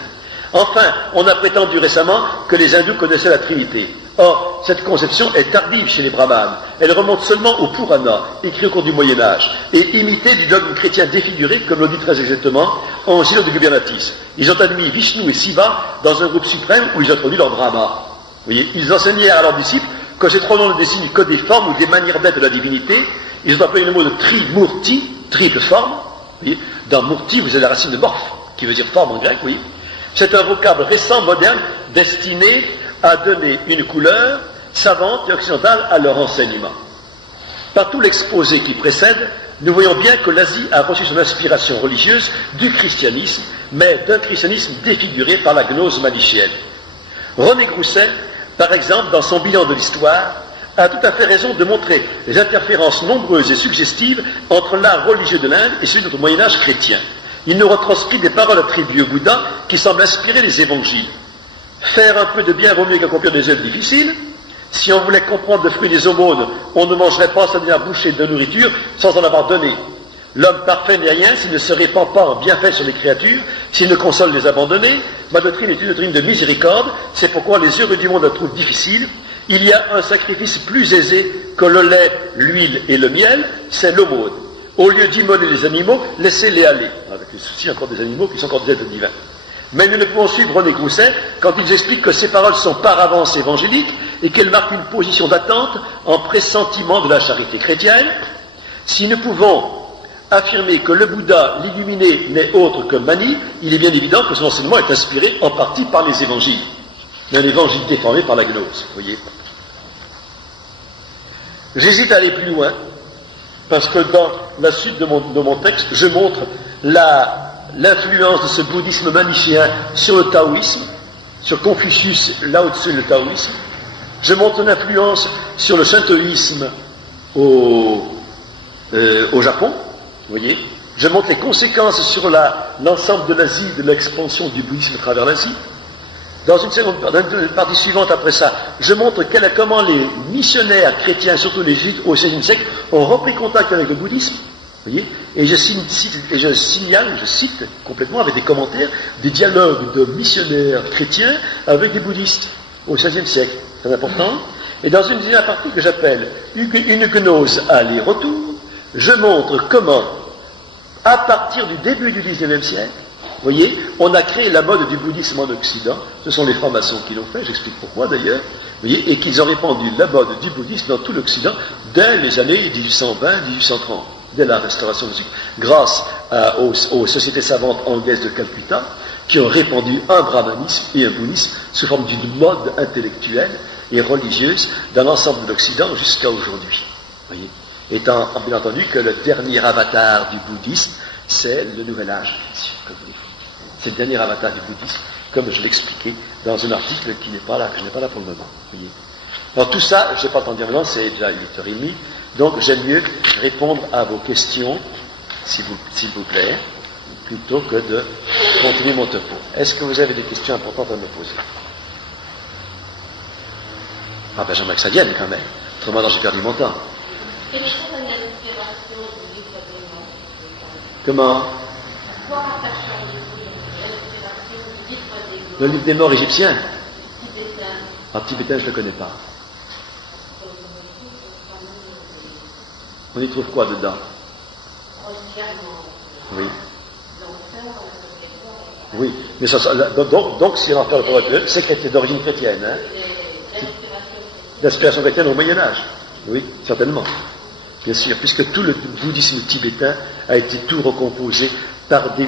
Enfin, on a prétendu récemment que les hindous connaissaient la Trinité. Or, cette conception est tardive chez les brahmanes. Elle remonte seulement au Purana, écrit au cours du Moyen-Âge, et imitée du dogme chrétien défiguré, comme le dit très exactement Angelo de Gubernatis. Ils ont admis Vishnu et Shiva dans un groupe suprême où ils ont introduit leur Brahma. Vous voyez, ils enseignaient à leurs disciples que ces trois noms ne désignent que des formes ou des manières d'être de la divinité. Ils ont appelé le mot de Trimurti, triple forme. Vous voyez, dans Murti, vous avez la racine de morphe, qui veut dire forme en grec, oui. C'est un vocable récent, moderne, destiné à donner une couleur savante et occidentale à leur enseignement. Par tout l'exposé qui précède, nous voyons bien que l'Asie a reçu son inspiration religieuse du christianisme, mais d'un christianisme défiguré par la gnose manichéenne. René Grousset, par exemple, dans son bilan de l'histoire, a tout à fait raison de montrer les interférences nombreuses et suggestives entre l'art religieux de l'Inde et celui de notre Moyen-Âge chrétien. Il nous retranscrit des paroles attribuées au Bouddha qui semblent inspirer les évangiles. Faire un peu de bien vaut mieux qu'accomplir des œuvres difficiles. Si on voulait comprendre le fruit des aumônes, on ne mangerait pas sa dernière bouchée de nourriture sans en avoir donné. L'homme parfait n'est rien s'il ne se répand pas en bienfait sur les créatures, s'il ne console les abandonnés. Ma doctrine est une doctrine de miséricorde, c'est pourquoi les heureux du monde la trouvent difficile. Il y a un sacrifice plus aisé que le lait, l'huile et le miel, c'est l'aumône. Au lieu d'immoler les animaux, laissez-les aller. Avec le souci encore des animaux qui sont encore des êtres divins. Mais nous ne pouvons suivre René Grousset quand ils expliquent que ces paroles sont par avance évangéliques et qu'elles marquent une position d'attente en pressentiment de la charité chrétienne. Si nous pouvons affirmer que le Bouddha, l'illuminé, n'est autre que Mani, il est bien évident que son enseignement est inspiré en partie par les évangiles. Un évangile déformé par la gnose, vous voyez. J'hésite à aller plus loin, parce que dans la suite de mon texte, je montre l'influence de ce bouddhisme manichéen sur le taoïsme, sur Confucius, Lao Tzu et le taoïsme. Je montre l'influence sur le shintoïsme au Japon, vous voyez. Je montre les conséquences sur l'ensemble de l'Asie, de l'expansion du bouddhisme à travers l'Asie. Dans une partie suivante après ça, je montre comment les missionnaires chrétiens, surtout les juifs au XVIe siècle, ont repris contact avec le bouddhisme. Vous voyez, et je cite complètement avec des commentaires, des dialogues de missionnaires chrétiens avec des bouddhistes au XVIe siècle. C'est important. Et dans une deuxième partie que j'appelle une gnose aller-retour, je montre comment, à partir du début du XIXe siècle, vous voyez, on a créé la mode du bouddhisme en Occident. Ce sont les francs-maçons qui l'ont fait, j'explique pourquoi d'ailleurs. Vous voyez, et qu'ils ont répandu la mode du bouddhisme dans tout l'Occident dès les années 1820-1830, dès la restauration musique, grâce aux sociétés savantes anglaises de Calcutta, qui ont répandu un brahmanisme et un bouddhisme sous forme d'une mode intellectuelle et religieuse dans l'ensemble de l'Occident jusqu'à aujourd'hui. Vous voyez, étant bien entendu que le dernier avatar du bouddhisme, c'est le nouvel âge, comme vous dites. C'est le dernier avatar du bouddhisme, comme je l'expliquais dans un article qui n'est pas là, que je n'ai pas là pour le moment. Voyez. Alors tout ça, je n'ai pas le temps de dire maintenant, c'est déjà 8h30, donc j'aime mieux répondre à vos questions, s'il vous plaît, plutôt que de continuer mon topo. Est-ce que vous avez des questions importantes à me poser? Ah ben j'aimerais que ça vienne quand même, autrement j'ai perdu mon temps. Quelle est l'inspiration du livre des morts? Comment? Quoi rattacheriez-vous l'inspiration du livre des morts? Le livre des morts égyptien? Tibétain. Ah, tibétain, je ne le connais pas. On y trouve quoi dedans? Oui. Oui, mais ça, donc si l'enfer le provoque, c'est d'origine chrétienne, hein? L'inspiration chrétienne au Moyen-Âge. Oui, certainement. Bien sûr, puisque tout le bouddhisme tibétain a été tout recomposé par des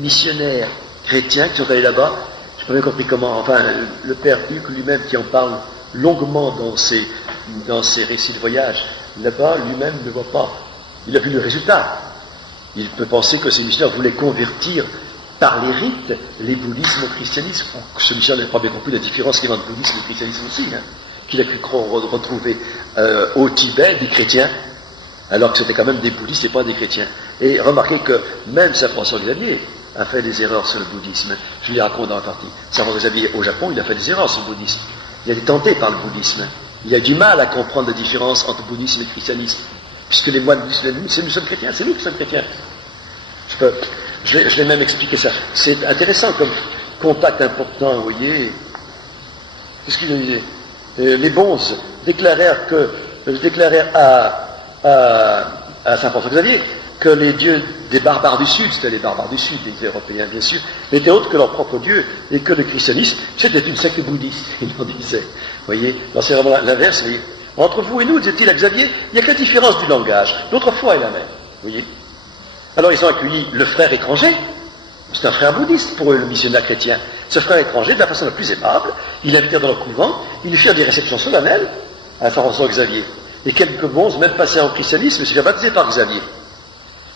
missionnaires chrétiens qui sont allés là-bas. Je n'ai pas bien compris comment. Enfin, le père Hugues lui-même qui en parle longuement dans ses récits de voyage, là-bas, lui-même ne voit pas. Il a vu le résultat. Il peut penser que ces missionnaires voulaient convertir par les rites les bouddhismes au christianisme. Ce missionnaire n'a pas bien compris la différence qu'il y a entre le bouddhisme et le christianisme aussi, hein, qu'il a cru retrouver au Tibet des chrétiens, alors que c'était quand même des bouddhistes et pas des chrétiens. Et remarquez que même Saint François Xavier a fait des erreurs sur le bouddhisme. Je lui raconte dans la partie. Saint François Xavier au Japon, il a fait des erreurs sur le bouddhisme. Il a été tenté par le bouddhisme. Il a du mal à comprendre la différence entre bouddhisme et christianisme. Puisque les moines bouddhistes, c'est nous sommes chrétiens, c'est nous qui sommes chrétiens. Je l'ai même expliqué ça. C'est intéressant comme contact important, vous voyez. Qu'est-ce qu'il disait? Les bonzes déclarèrent à Saint François Xavier que les dieux des barbares du Sud, c'était les barbares du Sud, les Européens bien sûr, n'étaient autres que leur propre Dieu, et que le christianisme, c'était une secte bouddhiste, il en disait. Vous voyez, c'est vraiment l'inverse. Vous voyez. Entre vous et nous, disait-il à Xavier, il n'y a que la différence du langage. Notre foi est la même. Vous voyez. Alors ils ont accueilli le frère étranger. C'est un frère bouddhiste pour eux, le missionnaire chrétien. Ce frère étranger, de la façon la plus aimable, il l'invitèrent dans leur couvent, ils lui firent des réceptions solennelles à Saint François Xavier. Et quelques bons, même passés en christianisme, se firent baptiser par Xavier.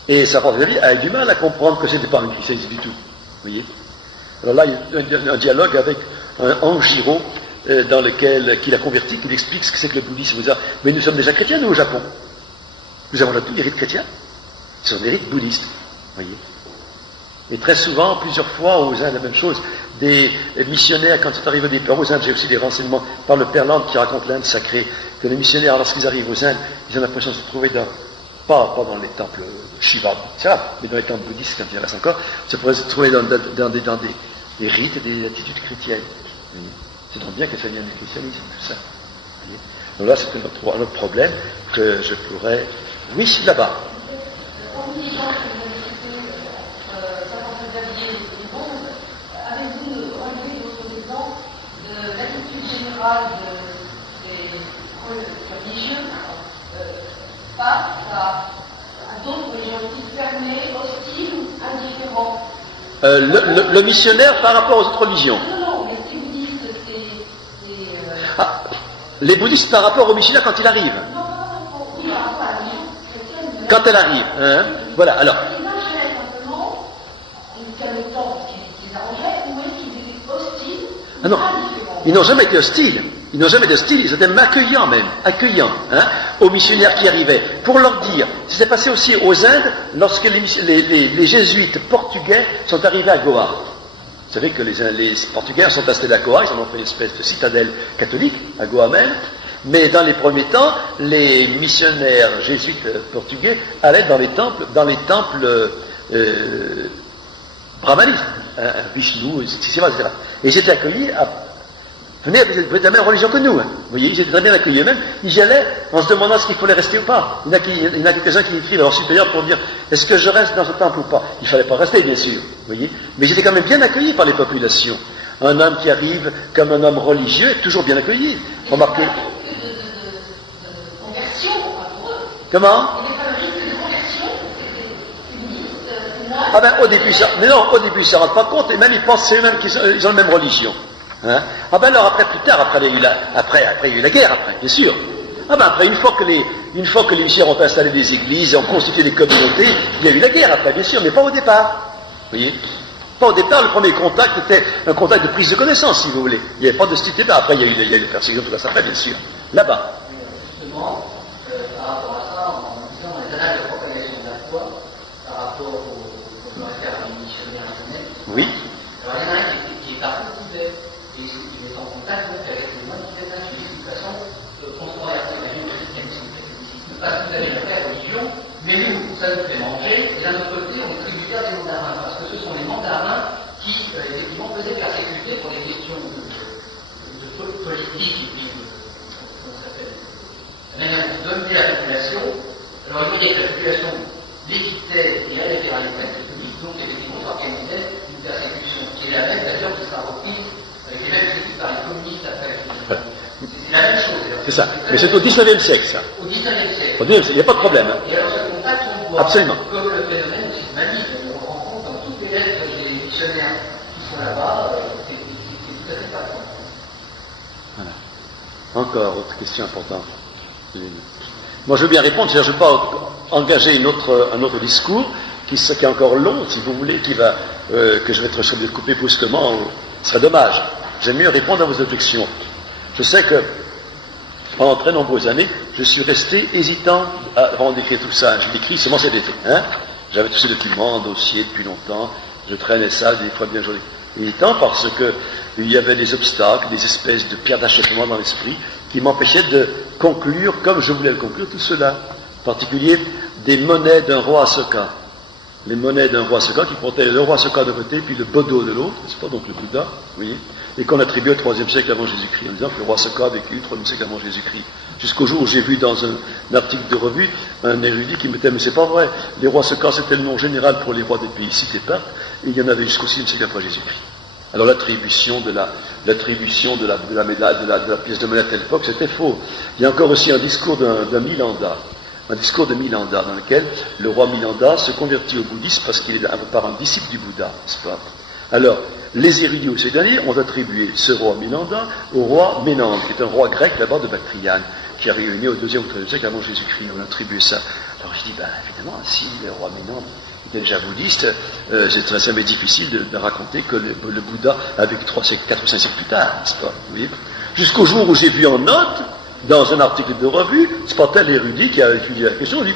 Et Saint François Xavier a eu du mal à comprendre que ce n'était pas un christianisme du tout. Vous voyez. Alors là, il y a un dialogue avec un Angiro dans lequel qu'il a converti, qu'il explique ce que c'est que le bouddhisme. Mais nous sommes déjà chrétiens, nous, au Japon. Nous avons tous des rites chrétiens. Ce sont des rites bouddhistes. Voyez. Et très souvent, plusieurs fois, aux Indes, la même chose. Des missionnaires, quand ils arrivent au départ aux Indes, j'ai aussi des renseignements par le Père Land qui raconte l'Inde sacrée, que les missionnaires, lorsqu'ils arrivent aux Indes, ils ont l'impression de se trouver pas dans les temples Shiva, etc., mais dans les temples bouddhistes, quand il en reste encore, se pourrait se trouver dans des rites et des attitudes chrétiennes. C'est donc bien que ça vienne du christianisme, tout ça. Voyez. Donc là, c'est un autre problème que je pourrais... Oui, là-bas. Avez-vous relevé d'autres exemples de l'attitude générale des religieux face à d'autres religions fermées, hostiles, indifférents? Le missionnaire par rapport aux autres religions. Non, mais les bouddhistes, les bouddhistes par rapport aux missionnaires quand il arrive. Non, oui, par rapport à la religion chrétienne. Quand elle arrive. Hein. Voilà, alors. Ils marchaient simplement, en quel temps qu'ils arrangeaient, ou est-ce qu'ils étaient hostiles? Ah non, ils n'ont jamais été hostiles. Ils n'ont jamais été hostiles, ils étaient même accueillants, aux missionnaires qui arrivaient, pour leur dire. C'est passé aussi aux Indes, lorsque les jésuites portugais sont arrivés à Goa. Vous savez que les Portugais sont installés à Goa, ils en ont fait une espèce de citadelle catholique, à Goa même, mais dans les premiers temps, les missionnaires jésuites portugais allaient dans les temples brahmanistes, Vishnu, etc. Et ils étaient accueillis venez, vous êtes de la même religion que nous. Vous voyez, ils étaient très bien accueillis eux-mêmes. Ils y allaient en se demandant s'il fallait rester ou pas. Il y en a quelques-uns qui écrivent à leur supérieur pour dire est-ce que je reste dans ce temple ou pas? Il ne fallait pas rester, bien sûr. Vous voyez, mais ils étaient quand même bien accueillis par les populations. Un homme qui arrive comme un homme religieux est toujours bien accueilli. Remarquez. Conversion, pour eux. Comment? Il n'est pas le risque de conversion, c'est moins. Ah ben au début, ils ne se rendent pas compte, et même ils pensent eux-mêmes qu'ils ont la même religion. Hein? Ah ben alors après, plus tard, après il y a eu la guerre, après, bien sûr. Ah ben après, une fois que les missionnaires ont installé des églises, ont constitué des communautés, il y a eu la guerre après, bien sûr, mais pas au départ. Vous voyez? Pas au départ, le premier contact était un contact de prise de connaissance, si vous voulez. Il n'y avait pas d'hostilité. Après, il y a eu les persécutions, tout ça, après, bien sûr. Là-bas. Justement, par rapport à ça, en disant les annales de propagation de la foi, par rapport au caractère des missionnaires internet. Oui. Alors, il y en a un qui est parti au Tibet, et il est en contact donc, avec les moines tibétains qui disent de toute façon, on se croit à la vie au christianisme, parce que vous avez la vraie religion, mais nous, ça nous fait manger, et d'un autre côté, on est tributaire des mandarins, parce que ce sont les mandarins qui, effectivement, faisaient persécuter pour des questions de politique et puis comment ça s'appelle, la manière de dominer la population. Alors, il voyait que la population les quittait et allait vers les catholiques, donc effectivement, s'organisait une persécution, qui est la même d'ailleurs qui sera reprise avec les mêmes critiques par les communistes après. C'est la même chose. C'est ça. Mais c'est au XIXe siècle, ça. Au XIXe siècle. Au XIXe siècle, il n'y a pas de problème. Et alors, ce contact, on voit, absolument, comme le phénomène aussi manique, on le rencontre dans toutes les lettres des missionnaires qui sont là-bas, c'est tout à fait patent. Voilà. Encore autre question importante. Moi, je veux bien répondre, c'est-à-dire je ne veux pas engager un autre discours qui est encore long, si vous voulez, que je vais être coupé brusquement, ce serait dommage. J'aime mieux répondre à vos objections. Je sais que pendant très nombreuses années, je suis resté hésitant avant d'écrire tout ça. Je l'écris seulement cet été. J'avais tous ces documents, dossiers depuis longtemps, je traînais ça des fois bien joli. Hésitant parce qu'il y avait des obstacles, des espèces de pierres d'achoppement dans l'esprit qui m'empêchaient de conclure comme je voulais le conclure tout cela. En particulier des monnaies d'un roi Asoka. Les monnaies d'un roi Asoka qui portaient le roi Asoka d'un côté puis le Bodo de l'autre, c'est pas donc le Bouddha, vous voyez, et qu'on attribuait au IIIe siècle avant Jésus-Christ, en disant que le roi Asoka a vécu au IIIe siècle avant Jésus-Christ. Jusqu'au jour où j'ai vu dans un article de revue un érudit qui me disait mais c'est pas vrai, les rois Asoka c'était le nom général pour les rois des pays cités par, et il y en avait jusqu'au IVe siècle après Jésus-Christ. Alors l'attribution de la pièce de monnaie à telle époque, c'était faux. Il y a encore aussi un discours d'un Milanda, dans lequel le roi Milanda se convertit au bouddhisme parce qu'il est par un disciple du Bouddha, n'est-ce pas? Alors, les érudits occidentaux ont attribué ce roi Milanda au roi Ménandre, qui est un roi grec là-bas de Bactriane, qui a réuni au IIe ou IIIe siècle avant Jésus-Christ. On a attribué ça. Alors je dis, évidemment, si le roi Ménandre était déjà bouddhiste, ça m'est difficile de raconter que le Bouddha a vécu 4 ou 5 siècles plus tard, n'est-ce pas? Vous voyez, Jusqu'au jour où j'ai vu en note, dans un article de revue, c'est pas tel érudit qui a étudié la question, il dit,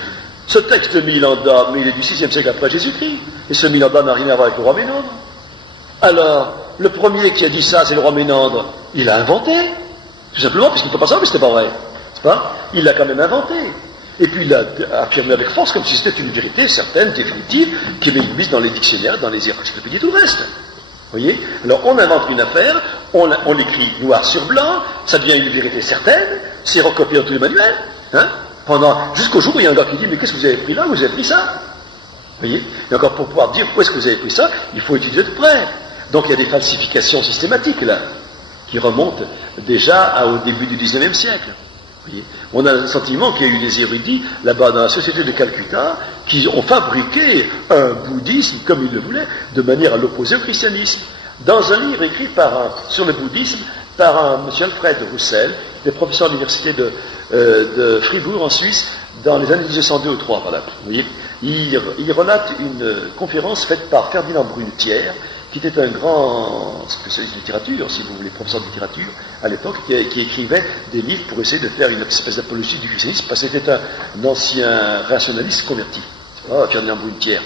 ce texte de Milanda, mais il est du 6e siècle après Jésus-Christ, et ce Milanda n'a rien à voir avec le roi Ménandre. Alors, le premier qui a dit ça, c'est le roi Ménandre, il a inventé, tout simplement, puisqu'il ne peut pas savoir, mais c'était pas vrai. C'est pas? Il l'a quand même inventé. Et puis il a affirmé avec force, comme si c'était une vérité certaine, définitive, qui est mise dans les dictionnaires, dans les encyclopédies et tout le reste. Vous voyez? Alors on invente une affaire, on l'écrit noir sur blanc, ça devient une vérité certaine, c'est recopié dans tous les manuels, hein, jusqu'au jour où il y a un gars qui dit, mais qu'est-ce que vous avez pris là, vous avez pris ça? Vous voyez? Et encore pour pouvoir dire où est-ce que vous avez pris ça, il faut étudier de près. Donc il y a des falsifications systématiques là, qui remontent déjà au début du 19e siècle. Vous voyez, on a le sentiment qu'il y a eu des érudits là-bas dans la société de Calcutta qui ont fabriqué un bouddhisme comme ils le voulaient, de manière à l'opposer au christianisme. Dans un livre écrit sur le bouddhisme par un monsieur Alfred Roussel, qui est professeur à l'université de Fribourg en Suisse, dans les années 1902 ou 3, voilà. Vous voyez, il relate une conférence faite par Ferdinand Brunetière, qui était un grand spécialiste de littérature, si vous voulez, professeur de littérature à l'époque, qui écrivait des livres pour essayer de faire une espèce d'apologie du christianisme, parce que c'était un ancien rationaliste converti, Ferdinand Brunetière.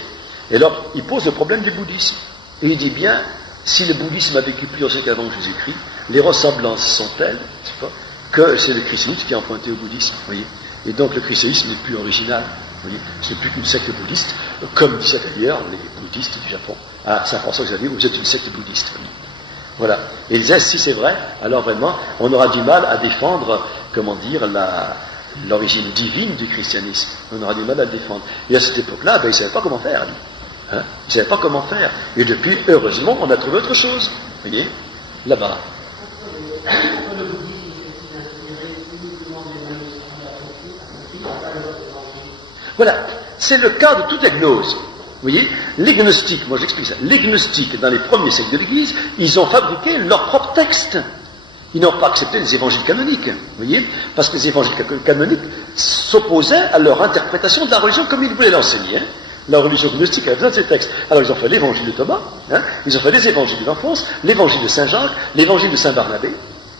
Et alors, il pose le problème du bouddhisme. Et il dit bien, si le bouddhisme a vécu plusieurs siècles avant Jésus-Christ, les ressemblances sont telles que c'est le christianisme qui a emprunté au bouddhisme. Vous voyez. Et donc le christianisme n'est plus original. Vous voyez, ce n'est plus qu'une secte bouddhiste, comme disait d'ailleurs les bouddhistes du Japon. À Saint-François-Xavier, vous êtes une secte bouddhiste. Voilà. Et ils disaient, si c'est vrai, alors vraiment, on aura du mal à défendre, comment dire, l'origine divine du christianisme. On aura du mal à le défendre. Et à cette époque-là, ils ne savaient pas comment faire. Hein, ils ne savaient pas comment faire. Et depuis, heureusement, on a trouvé autre chose. Vous voyez, là-bas. Voilà, c'est le cas de toute la gnose. Vous voyez, les gnostiques, moi j'explique ça, les gnostiques dans les premiers siècles de l'Église, ils ont fabriqué leur propre texte. Ils n'ont pas accepté les évangiles canoniques, vous voyez, parce que les évangiles canoniques s'opposaient à leur interprétation de la religion comme ils voulaient l'enseigner. Hein. La religion gnostique avait besoin de ces textes. Alors ils ont fait l'évangile de Thomas, hein, ils ont fait les évangiles d'Alphonse, l'évangile de Saint Jacques, l'évangile de Saint Barnabé,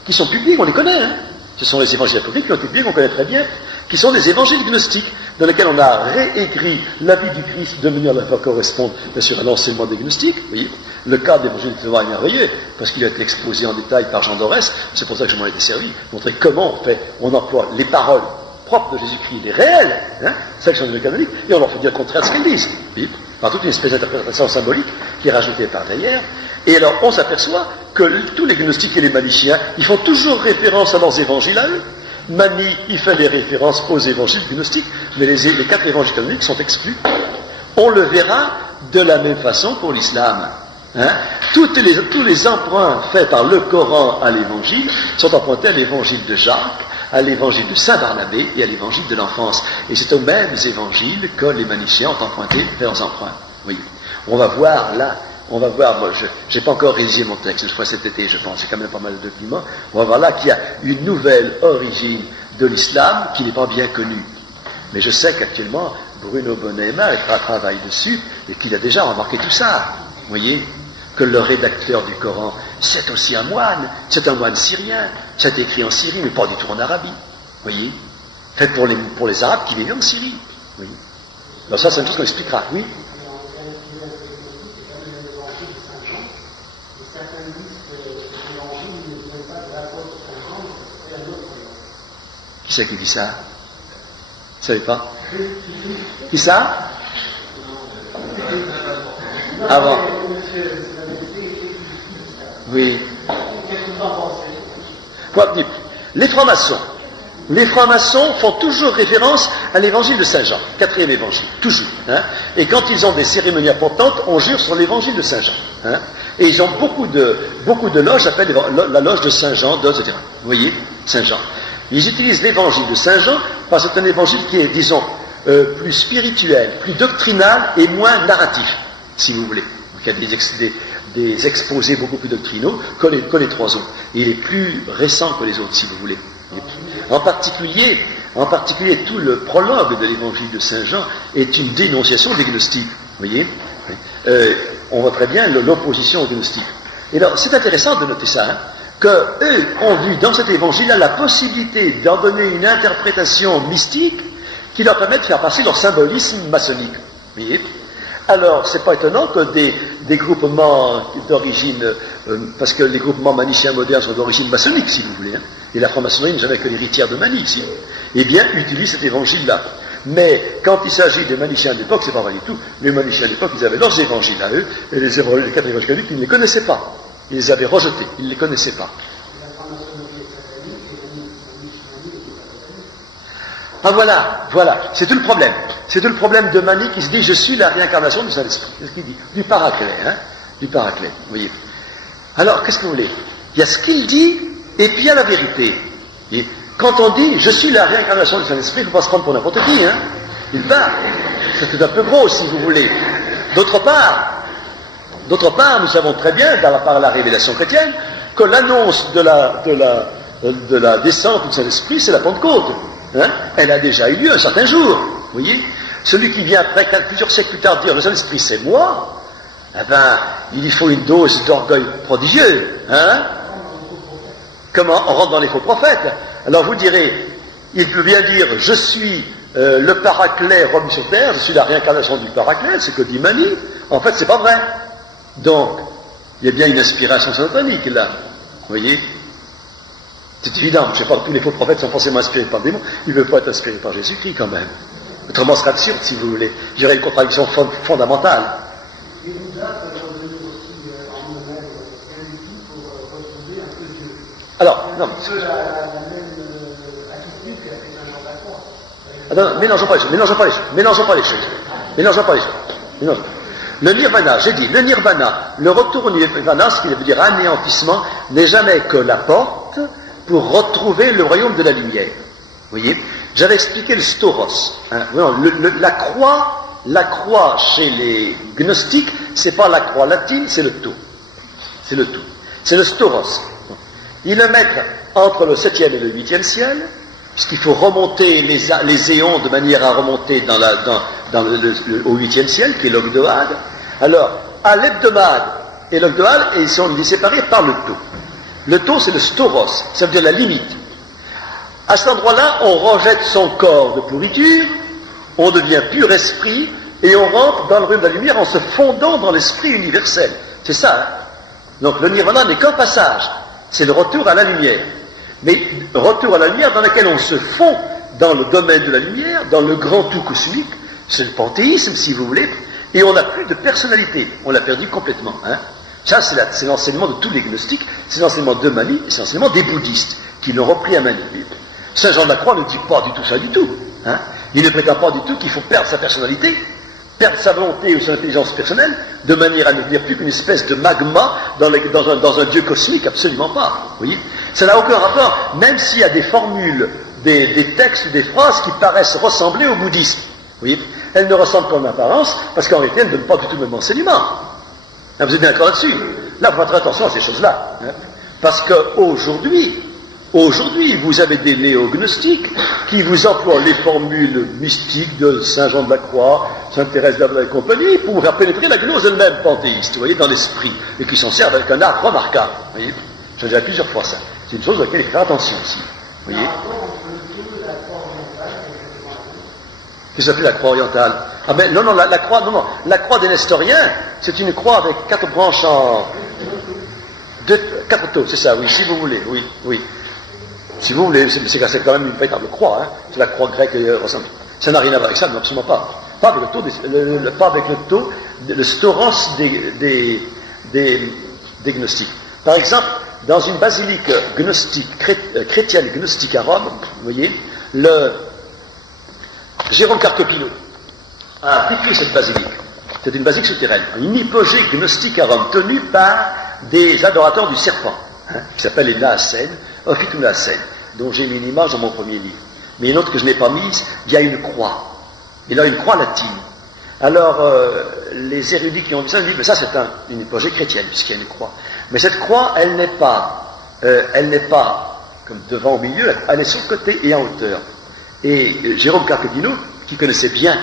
qui sont publics, on les connaît. Hein. Ce sont les évangiles apocryphes qui ont été publiés, qu'on connaît très bien, qui sont des évangiles gnostiques, dans lesquels on a réécrit la vie du Christ de manière à la faire correspondre, bien sûr, à l'enseignement des gnostiques. Vous voyez, le cas de l'évangile de Thomas est merveilleux, parce qu'il a été exposé en détail par Jean d'Orès, c'est pour ça que je m'en étais servi, montrer comment on emploie les paroles propres de Jésus-Christ, les réelles, hein, celles qui sont des canoniques, et on leur fait dire le contraire de ce qu'ils disent. Vous voyez, par toute une espèce d'interprétation symbolique qui est rajoutée par derrière. Et alors, on s'aperçoit que tous les gnostiques et les maniciens, ils font toujours référence à leurs évangiles à eux. Mani, il fait des références aux évangiles gnostiques, mais les 4 évangiles canoniques sont exclus. On le verra de la même façon pour l'islam. Hein. Tous les emprunts faits par le Coran à l'évangile sont empruntés à l'évangile de Jacques, à l'évangile de Saint Barnabé et à l'évangile de l'enfance. Et c'est aux mêmes évangiles que les maniciens ont emprunté leurs emprunts. Oui. On va voir là. On va voir, moi, je n'ai pas encore rédigé mon texte, je ferai cet été, je pense, j'ai quand même pas mal de documents. On va voir là qu'il y a une nouvelle origine de l'islam qui n'est pas bien connue. Mais je sais qu'actuellement, Bruno Bonema travaille dessus et qu'il a déjà remarqué tout ça. Vous voyez, que le rédacteur du Coran, c'est aussi un moine syrien. C'est écrit en Syrie, mais pas du tout en Arabie. Vous voyez, fait pour les Arabes qui vivent en Syrie. Oui. Alors ça, c'est une chose qu'on expliquera. Oui. Qui c'est qui dit ça? Vous ne savez pas? Qui ça? Avant. Oui. Les francs-maçons font toujours référence à l'évangile de Saint Jean, 4e évangile, toujours. Hein. Et quand ils ont des cérémonies importantes, on jure sur l'évangile de Saint Jean. Hein. Et ils ont beaucoup de loges, s'appelle la loge de Saint Jean, etc. Vous voyez, Saint Jean. Ils utilisent l'évangile de Saint Jean parce que c'est un évangile qui est, disons, plus spirituel, plus doctrinal et moins narratif, si vous voulez. Donc il y a des exposés beaucoup plus doctrinaux que les 3 autres. Et il est plus récent que les autres, si vous voulez. En particulier, tout le prologue de l'évangile de Saint Jean est une dénonciation des gnostiques. Vous voyez, on voit très bien l'opposition aux gnostiques. Et alors, c'est intéressant de noter ça. Hein. qu'eux ont vu dans cet évangile-là la possibilité d'en donner une interprétation mystique qui leur permet de faire passer leur symbolisme maçonnique. Vous voyez ? Alors, c'est pas étonnant que des groupements d'origine, parce que les groupements manichéens modernes sont d'origine maçonnique, si vous voulez, hein, et la franc-maçonnerie n'est jamais que l'héritière de Mani, ici, eh bien, utilisent cet évangile-là. Mais quand il s'agit des manichéens de l'époque, c'est pas vrai du tout. Les manichéens de l'époque, ils avaient leurs évangiles à eux, et les quatre évangiles catholiques, ils ne les connaissaient pas. Ils les avaient rejetés, ils ne les connaissaient pas. Ah voilà, c'est tout le problème. C'est tout le problème de Mani qui se dit, je suis la réincarnation du Saint-Esprit. C'est ce qu'il dit. Du Paraclet, hein. Du Paraclet, vous voyez. Alors, qu'est-ce que vous voulez? Il y a ce qu'il dit, et puis il y a la vérité. Et quand on dit, je suis la réincarnation du Saint-Esprit, il ne faut pas se prendre pour n'importe qui, hein. Il part. C'est un peu gros, si vous voulez. D'autre part, nous savons très bien, par la révélation chrétienne, que l'annonce de la descente du Saint-Esprit, c'est la Pentecôte. Hein? Elle a déjà eu lieu un certain jour. Vous voyez? Celui qui vient après, plusieurs siècles plus tard, dire le Saint-Esprit c'est moi, eh ben, il faut une dose d'orgueil prodigieux. Hein? Comment? On rentre dans les faux prophètes. Alors vous direz, il peut bien dire, je suis le Paraclet revenu sur terre, je suis la réincarnation du Paraclet, c'est que dit Mani. En fait, c'est pas vrai. Donc, il y a bien une inspiration satanique là. Vous voyez? C'est évident, je ne sais pas, tous les faux prophètes sont forcément inspirés par des démons, ils ne veulent pas être inspirés par Jésus-Christ quand même. Autrement, ce serait absurde, si vous voulez. Il y aurait une contradiction fondamentale. Et Bouddha peut revenir aussi en eux-mêmes rien du tout pour retrouver un peu Dieu. Alors, non. C'est un peu la même attitude qu'a fait Saint Jean d'Acroix. Attends, mélangeons pas les choses. Le nirvana, j'ai dit, le nirvana, le retour au nirvana, ce qui veut dire anéantissement, n'est jamais que la porte pour retrouver le royaume de la lumière. Vous voyez? J'avais expliqué le stauros. Hein. La croix chez les gnostiques, c'est pas la croix latine, c'est le tout. C'est le tout. C'est le stauros. Ils le mettent entre le 7e et le 8e ciel, puisqu'il faut remonter les éons de manière à remonter au 8e ciel, qui est l'ogdoade. Alors, à l'hebdomade et l'ogdoade, ils sont séparés par le tau. Le tau, c'est le stauros, ça veut dire la limite. À cet endroit-là, on rejette son corps de pourriture, on devient pur esprit, et on rentre dans le royaume de la lumière en se fondant dans l'esprit universel. C'est ça, hein? Donc le nirvana n'est qu'un passage, c'est le retour à la lumière. Mais retour à la lumière dans lequel on se fond dans le domaine de la lumière, dans le grand tout cosmique, c'est le panthéisme, si vous voulez, et on n'a plus de personnalité, on l'a perdu complètement. Hein? Ça, c'est l'enseignement de tous les gnostiques, c'est l'enseignement de Mani, et c'est l'enseignement des bouddhistes, qui l'ont repris à Mani. Saint Jean de la Croix ne dit pas du tout ça du tout. Hein? Il ne prétend pas du tout qu'il faut perdre sa personnalité, perdre sa volonté ou son intelligence personnelle, de manière à ne devenir plus qu'une espèce de magma dans un Dieu cosmique, absolument pas. Vous voyez? Ça n'a aucun rapport, même s'il y a des formules, des textes, des phrases qui paraissent ressembler au bouddhisme. Vous voyez? Elles ne ressemblent qu'en apparence, parce qu'en réalité, elles ne donnent pas du tout le même enseignement. Hein, vous êtes bien d'accord là-dessus? Là, vous faites attention à ces choses-là. Hein? Parce qu'aujourd'hui, vous avez des néognostiques qui vous emploient les formules mystiques de Saint Jean de la Croix, Sainte Thérèse d'Avila et compagnie pour faire pénétrer la gnose elle-même panthéiste, vous voyez, dans l'esprit, et qui s'en servent avec un art remarquable. Vous voyez, j'ai déjà plusieurs fois ça. C'est une chose à laquelle il faut faire attention aussi. Vous voyez? Qu'est-ce que ça fait la croix orientale? Ah ben non, la croix des Nestoriens, c'est une croix avec 4 branches quatre taux, c'est ça, oui, si vous voulez, oui. Si vous voulez, c'est quand même une véritable croix, hein. C'est la croix grecque ressemble. Ça n'a rien à voir avec ça, non, absolument pas. Pas avec le taux, le stauros des gnostiques. Par exemple, dans une basilique gnostique, chrétienne gnostique à Rome, vous voyez, Jérôme Carcopino a décrit cette basilique. C'est une basilique souterraine, une hypogée gnostique à Rome, tenue par des adorateurs du serpent, hein, qui s'appellent les Naasènes, Ophitunacènes, dont j'ai mis une image dans mon premier livre. Mais une autre que je n'ai pas mise, il y a une croix. Il a une croix latine. Alors, les érudits qui ont vu ça, ils disent, mais ça c'est une hypogée chrétienne, puisqu'il y a une croix. Mais cette croix, elle n'est pas comme devant au milieu, elle est sur le côté et en hauteur. Et Jérôme Carcopino, qui connaissait bien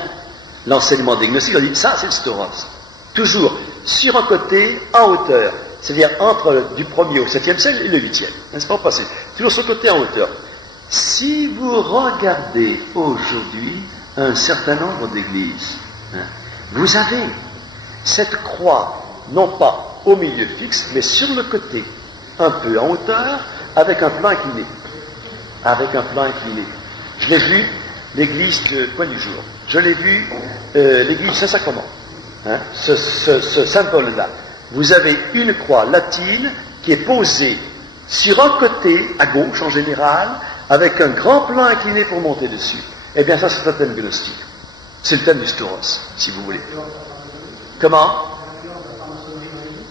l'enseignement des gnostiques, a dit, ça c'est le stauros. Toujours sur un côté, en hauteur. c'est-à-dire entre du 1er au 7e siècle et le 8e, n'est-ce pas, passé, toujours sur le côté en hauteur. Si vous regardez aujourd'hui un certain nombre d'églises, vous avez cette croix, non pas au milieu fixe, mais sur le côté, un peu en hauteur, avec un plan incliné. Avec un plan incliné. Je l'ai vu, l'église de Point du Jour. Je l'ai vu, l'église Saint-Sacrement. Ce symbole-là. Vous avez une croix latine qui est posée sur un côté, à gauche en général, avec un grand plan incliné pour monter dessus. Eh bien, ça, c'est un thème gnostique. C'est le thème du Stauros, si vous voulez. Comment?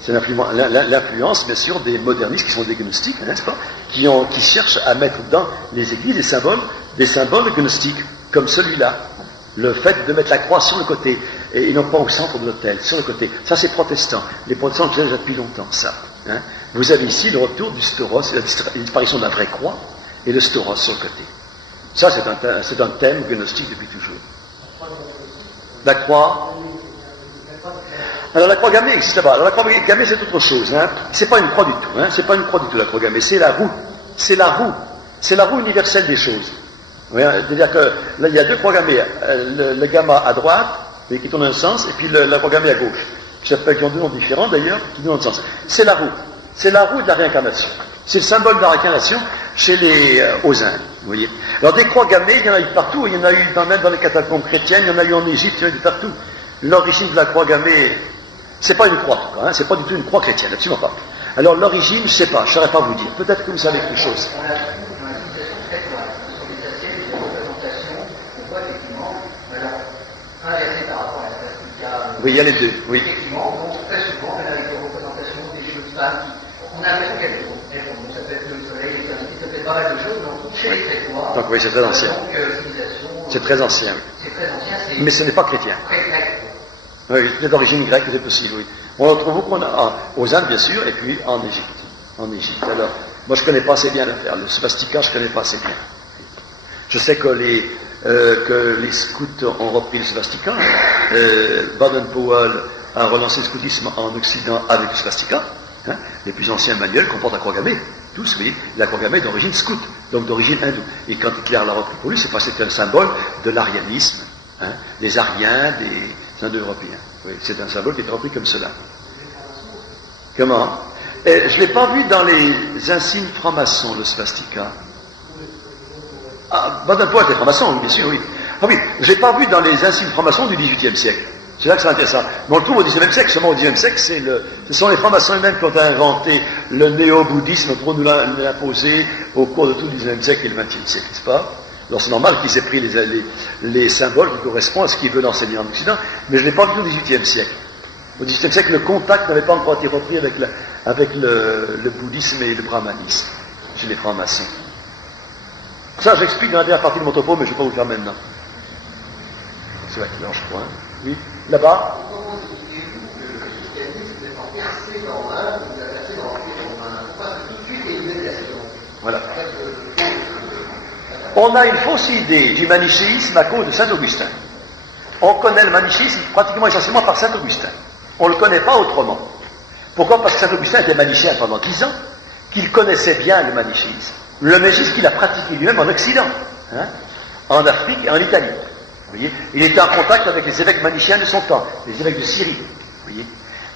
C'est l'influence, bien sûr, des modernistes qui sont des gnostiques, n'est-ce pas, qui cherchent à mettre dans les églises des symboles gnostiques, comme celui-là. Le fait de mettre la croix sur le côté, et non pas au centre de l'autel, sur le côté. Ça, c'est protestant. Les protestants le faisaient déjà depuis longtemps, ça. Vous avez ici le retour du Stauros, la disparition de la vraie croix, et le Stauros sur le côté. Ça, c'est un thème gnostique depuis toujours. La croix. Alors la croix gammée existe là-bas. Alors la croix gammée, c'est autre chose. C'est pas une croix du tout. C'est pas une croix du tout, la croix gammée. C'est la roue. C'est la roue. C'est la roue universelle des choses. C'est-à-dire que là, il y a deux croix gammées. Le gamma à droite, qui tourne dans un sens, et puis la croix gammée à gauche. Qui ont deux noms différents d'ailleurs, qui tournent dans un sens. C'est la roue. C'est la roue de la réincarnation. C'est le symbole de la réincarnation chez aux Indes. Vous voyez. Alors des croix gammées, il y en a eu partout. Il y en a eu même dans les catacombes chrétiennes, il y en a eu en Égypte, il y en a eu partout. L'origine de la croix gammée, c'est pas une croix, en tout cas, c'est pas du tout une croix chrétienne, absolument pas. Alors l'origine, je sais pas, je saurais pas vous dire. Peut-être que vous savez quelque chose. Oui, il y a les deux, oui. Effectivement, donc très souvent, on a des représentations des jeux de femmes on a l'impression qu'elles font. Ça peut être le soleil, l'éternité, ça peut être pas mal de choses, mais on trouve chez les Crétois. Donc oui, c'est très ancien. C'est très ancien. C'est très ancien, mais ce n'est pas chrétien. Grec. Oui, c'est d'origine grecque, c'est possible, oui. On en trouve beaucoup aux Indes, bien sûr, et puis en Égypte. En Égypte. Alors, moi, je connais pas assez bien l'affaire. Le swastika, je connais pas assez bien. Je sais que les scouts ont repris le swastika. Baden-Powell a relancé le scoutisme en Occident avec le swastika. Les plus anciens manuels comportent la croix gammée. Tous, vous voyez, la croix gammée est d'origine scout, donc d'origine hindoue. Et quand Hitler l'a repris pour lui, c'est parce que c'était un symbole de l'arianisme, des Ariens, des Indo-Européens. Oui, c'est un symbole qui est repris comme cela. Comment? Je ne l'ai pas vu dans les insignes francs-maçons, le swastika. Ah, Baden-Powell était franc-maçon, bien sûr, oui. Ah oui, je ne l'ai pas vu dans les insignes francs-maçons du XVIIIe siècle. C'est là que c'est intéressant. Mais on le trouve au XIXe siècle, seulement au XIXe siècle, ce sont les francs-maçons eux-mêmes qui ont inventé le néo-bouddhisme pour nous l'imposer au cours de tout le XIXe siècle et le XXe siècle, n'est-ce pas? Alors c'est normal qu'ils aient pris les symboles qui correspondent à ce qu'ils veulent enseigner en Occident, mais je ne l'ai pas vu au XVIIIe siècle. Au XVIIIe siècle, le contact n'avait pas encore été repris avec le bouddhisme et le brahmanisme, chez les francs-maçons. Ça, j'explique dans la dernière partie de mon topo, mais je ne vais pas vous le faire maintenant. C'est là qu'il je crois. Oui, là-bas. Voilà. On a une fausse idée du manichéisme à cause de Saint Augustin. On connaît le manichéisme pratiquement essentiellement par Saint Augustin. On ne le connaît pas autrement. Pourquoi? Parce que Saint Augustin était manichéen pendant 10 ans, qu'il connaissait bien le manichéisme. Le manichéisme qu'il a pratiqué lui-même en Occident, en Afrique et en Italie. Vous voyez, il était en contact avec les évêques manichéens de son temps, les évêques de Syrie. Vous voyez.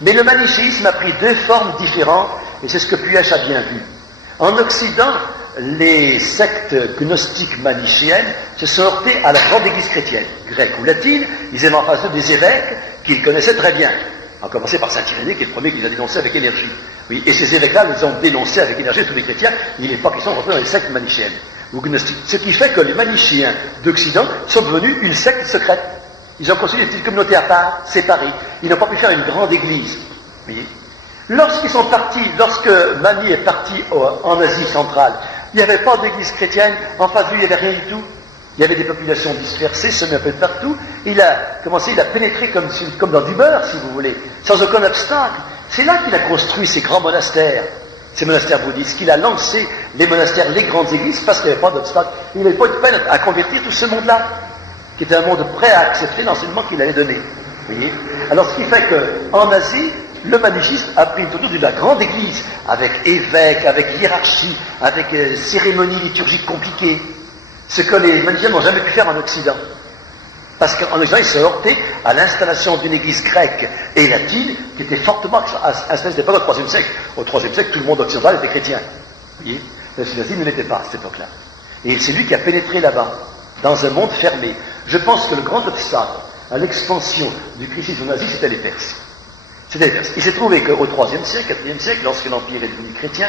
Mais le manichéisme a pris deux formes différentes, et c'est ce que Puech a bien vu. En Occident, les sectes gnostiques manichéennes se sont heurtées à la grande église chrétienne, grecque ou latine. Ils avaient en face d'eux des évêques qu'ils connaissaient très bien. À commencer par Saint Irénée, qui est le premier qui les a dénoncés avec énergie. Oui, et ces évêques-là les ont dénoncés avec énergie tous les chrétiens. Il n'est pas qu'ils sont rentrés dans les sectes manichéennes ou gnostiques. Ce qui fait que les manichéens d'Occident sont devenus une secte secrète. Ils ont construit des petites communautés à part, séparées. Ils n'ont pas pu faire une grande église. Vous voyez. Lorsqu'ils sont partis, lorsque Mani est parti en Asie centrale, il n'y avait pas d'église chrétienne, en face de lui, il n'y avait rien du tout. Il y avait des populations dispersées, semées un peu de partout. Il a pénétré comme dans du beurre, si vous voulez, sans aucun obstacle. C'est là qu'il a construit ces grands monastères, ces monastères bouddhistes, qu'il a lancé les monastères, les grandes églises, parce qu'il n'y avait pas d'obstacle. Il n'avait pas eu de peine à convertir tout ce monde-là, qui était un monde prêt à accepter l'enseignement qu'il avait donné. Vous voyez. Alors, ce qui fait qu'en Asie, le manichisme a pris une tournure de la grande église, avec évêque, avec hiérarchie, avec cérémonie liturgique compliquée. Ce que les maniciens n'ont jamais pu faire en Occident. Parce qu'en Occident, ils se heurtaient à l'installation d'une église grecque et latine qui était fortement installée à cette époque, au IIIe siècle. Au IIIe siècle, tout le monde occidental était chrétien. Vous voyez, la latine ne l'était pas à cette époque-là. Et c'est lui qui a pénétré là-bas, dans un monde fermé. Je pense que le grand obstacle à l'expansion du christianisme nazi, c'était les Perses. C'était les Perses. Il s'est trouvé qu'au IIIe siècle, IVe siècle, lorsque l'Empire est devenu chrétien,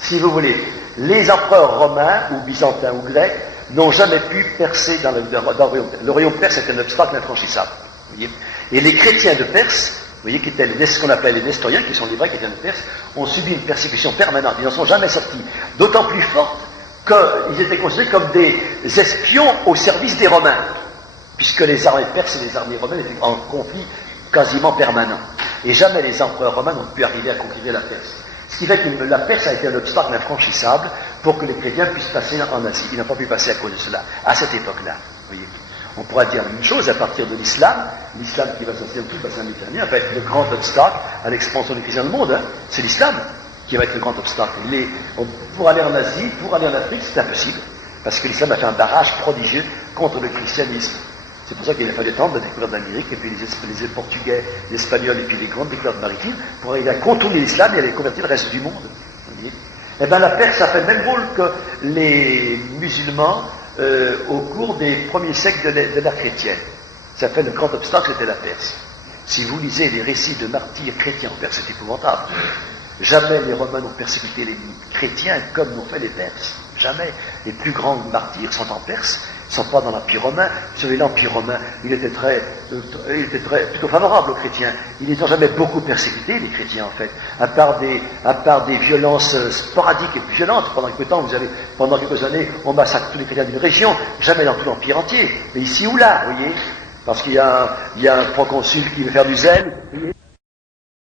si vous voulez, les empereurs romains, ou byzantins, ou grecs, n'ont jamais pu percer dans le royaume. Le royaume perse est un obstacle infranchissable. Vous voyez. Et les chrétiens de Perse, vous voyez, qui étaient ce qu'on appelle les Nestoriens, qui sont les vrais chrétiens de Perse, ont subi une persécution permanente. Ils n'en sont jamais sortis. D'autant plus forte qu'ils étaient considérés comme des espions au service des Romains, puisque les armées perses et les armées romaines étaient en conflit quasiment permanent. Et jamais les empereurs romains n'ont pu arriver à conquérir la Perse. Ce qui fait que la Perse a été un obstacle infranchissable pour que les chrétiens puissent passer en Asie. Ils n'ont pas pu passer à cause de cela, à cette époque-là. Voyez. On pourra dire la même chose à partir de l'islam. L'islam qui va s'installer dans tout le bassin méditerranéen va être le grand obstacle à l'expansion des chrétiens du monde. Hein. C'est l'islam qui va être le grand obstacle. Pour aller en Asie, pour aller en Afrique, c'est impossible. Parce que l'islam a fait un barrage prodigieux contre le christianisme. C'est pour ça qu'il a fallu attendre la découverte d'Amérique, et puis les Portugais, les Espagnols, et puis les grandes découvertes maritimes, pour arriver à contourner l'islam et à aller convertir le reste du monde. Eh bien, la Perse a fait le même rôle que les musulmans au cours des premiers siècles de l'ère chrétienne. Ça fait le grand obstacle, c'était la Perse. Si vous lisez les récits de martyrs chrétiens en Perse, c'est épouvantable. Jamais les Romains n'ont persécuté les chrétiens comme l'ont fait les Perses. Jamais. Les plus grands martyrs sont en Perse, ne sont pas dans l'Empire romain. Sur l'Empire romain, il était plutôt favorable aux chrétiens. Ils n'ont jamais beaucoup persécuté, les chrétiens, en fait. À part des violences sporadiques et violentes. Pendant quelques années, on massacre tous les chrétiens d'une région, jamais dans tout l'Empire entier. Mais ici ou là, vous voyez. Parce qu'il y a un proconsul qui veut faire du zèle.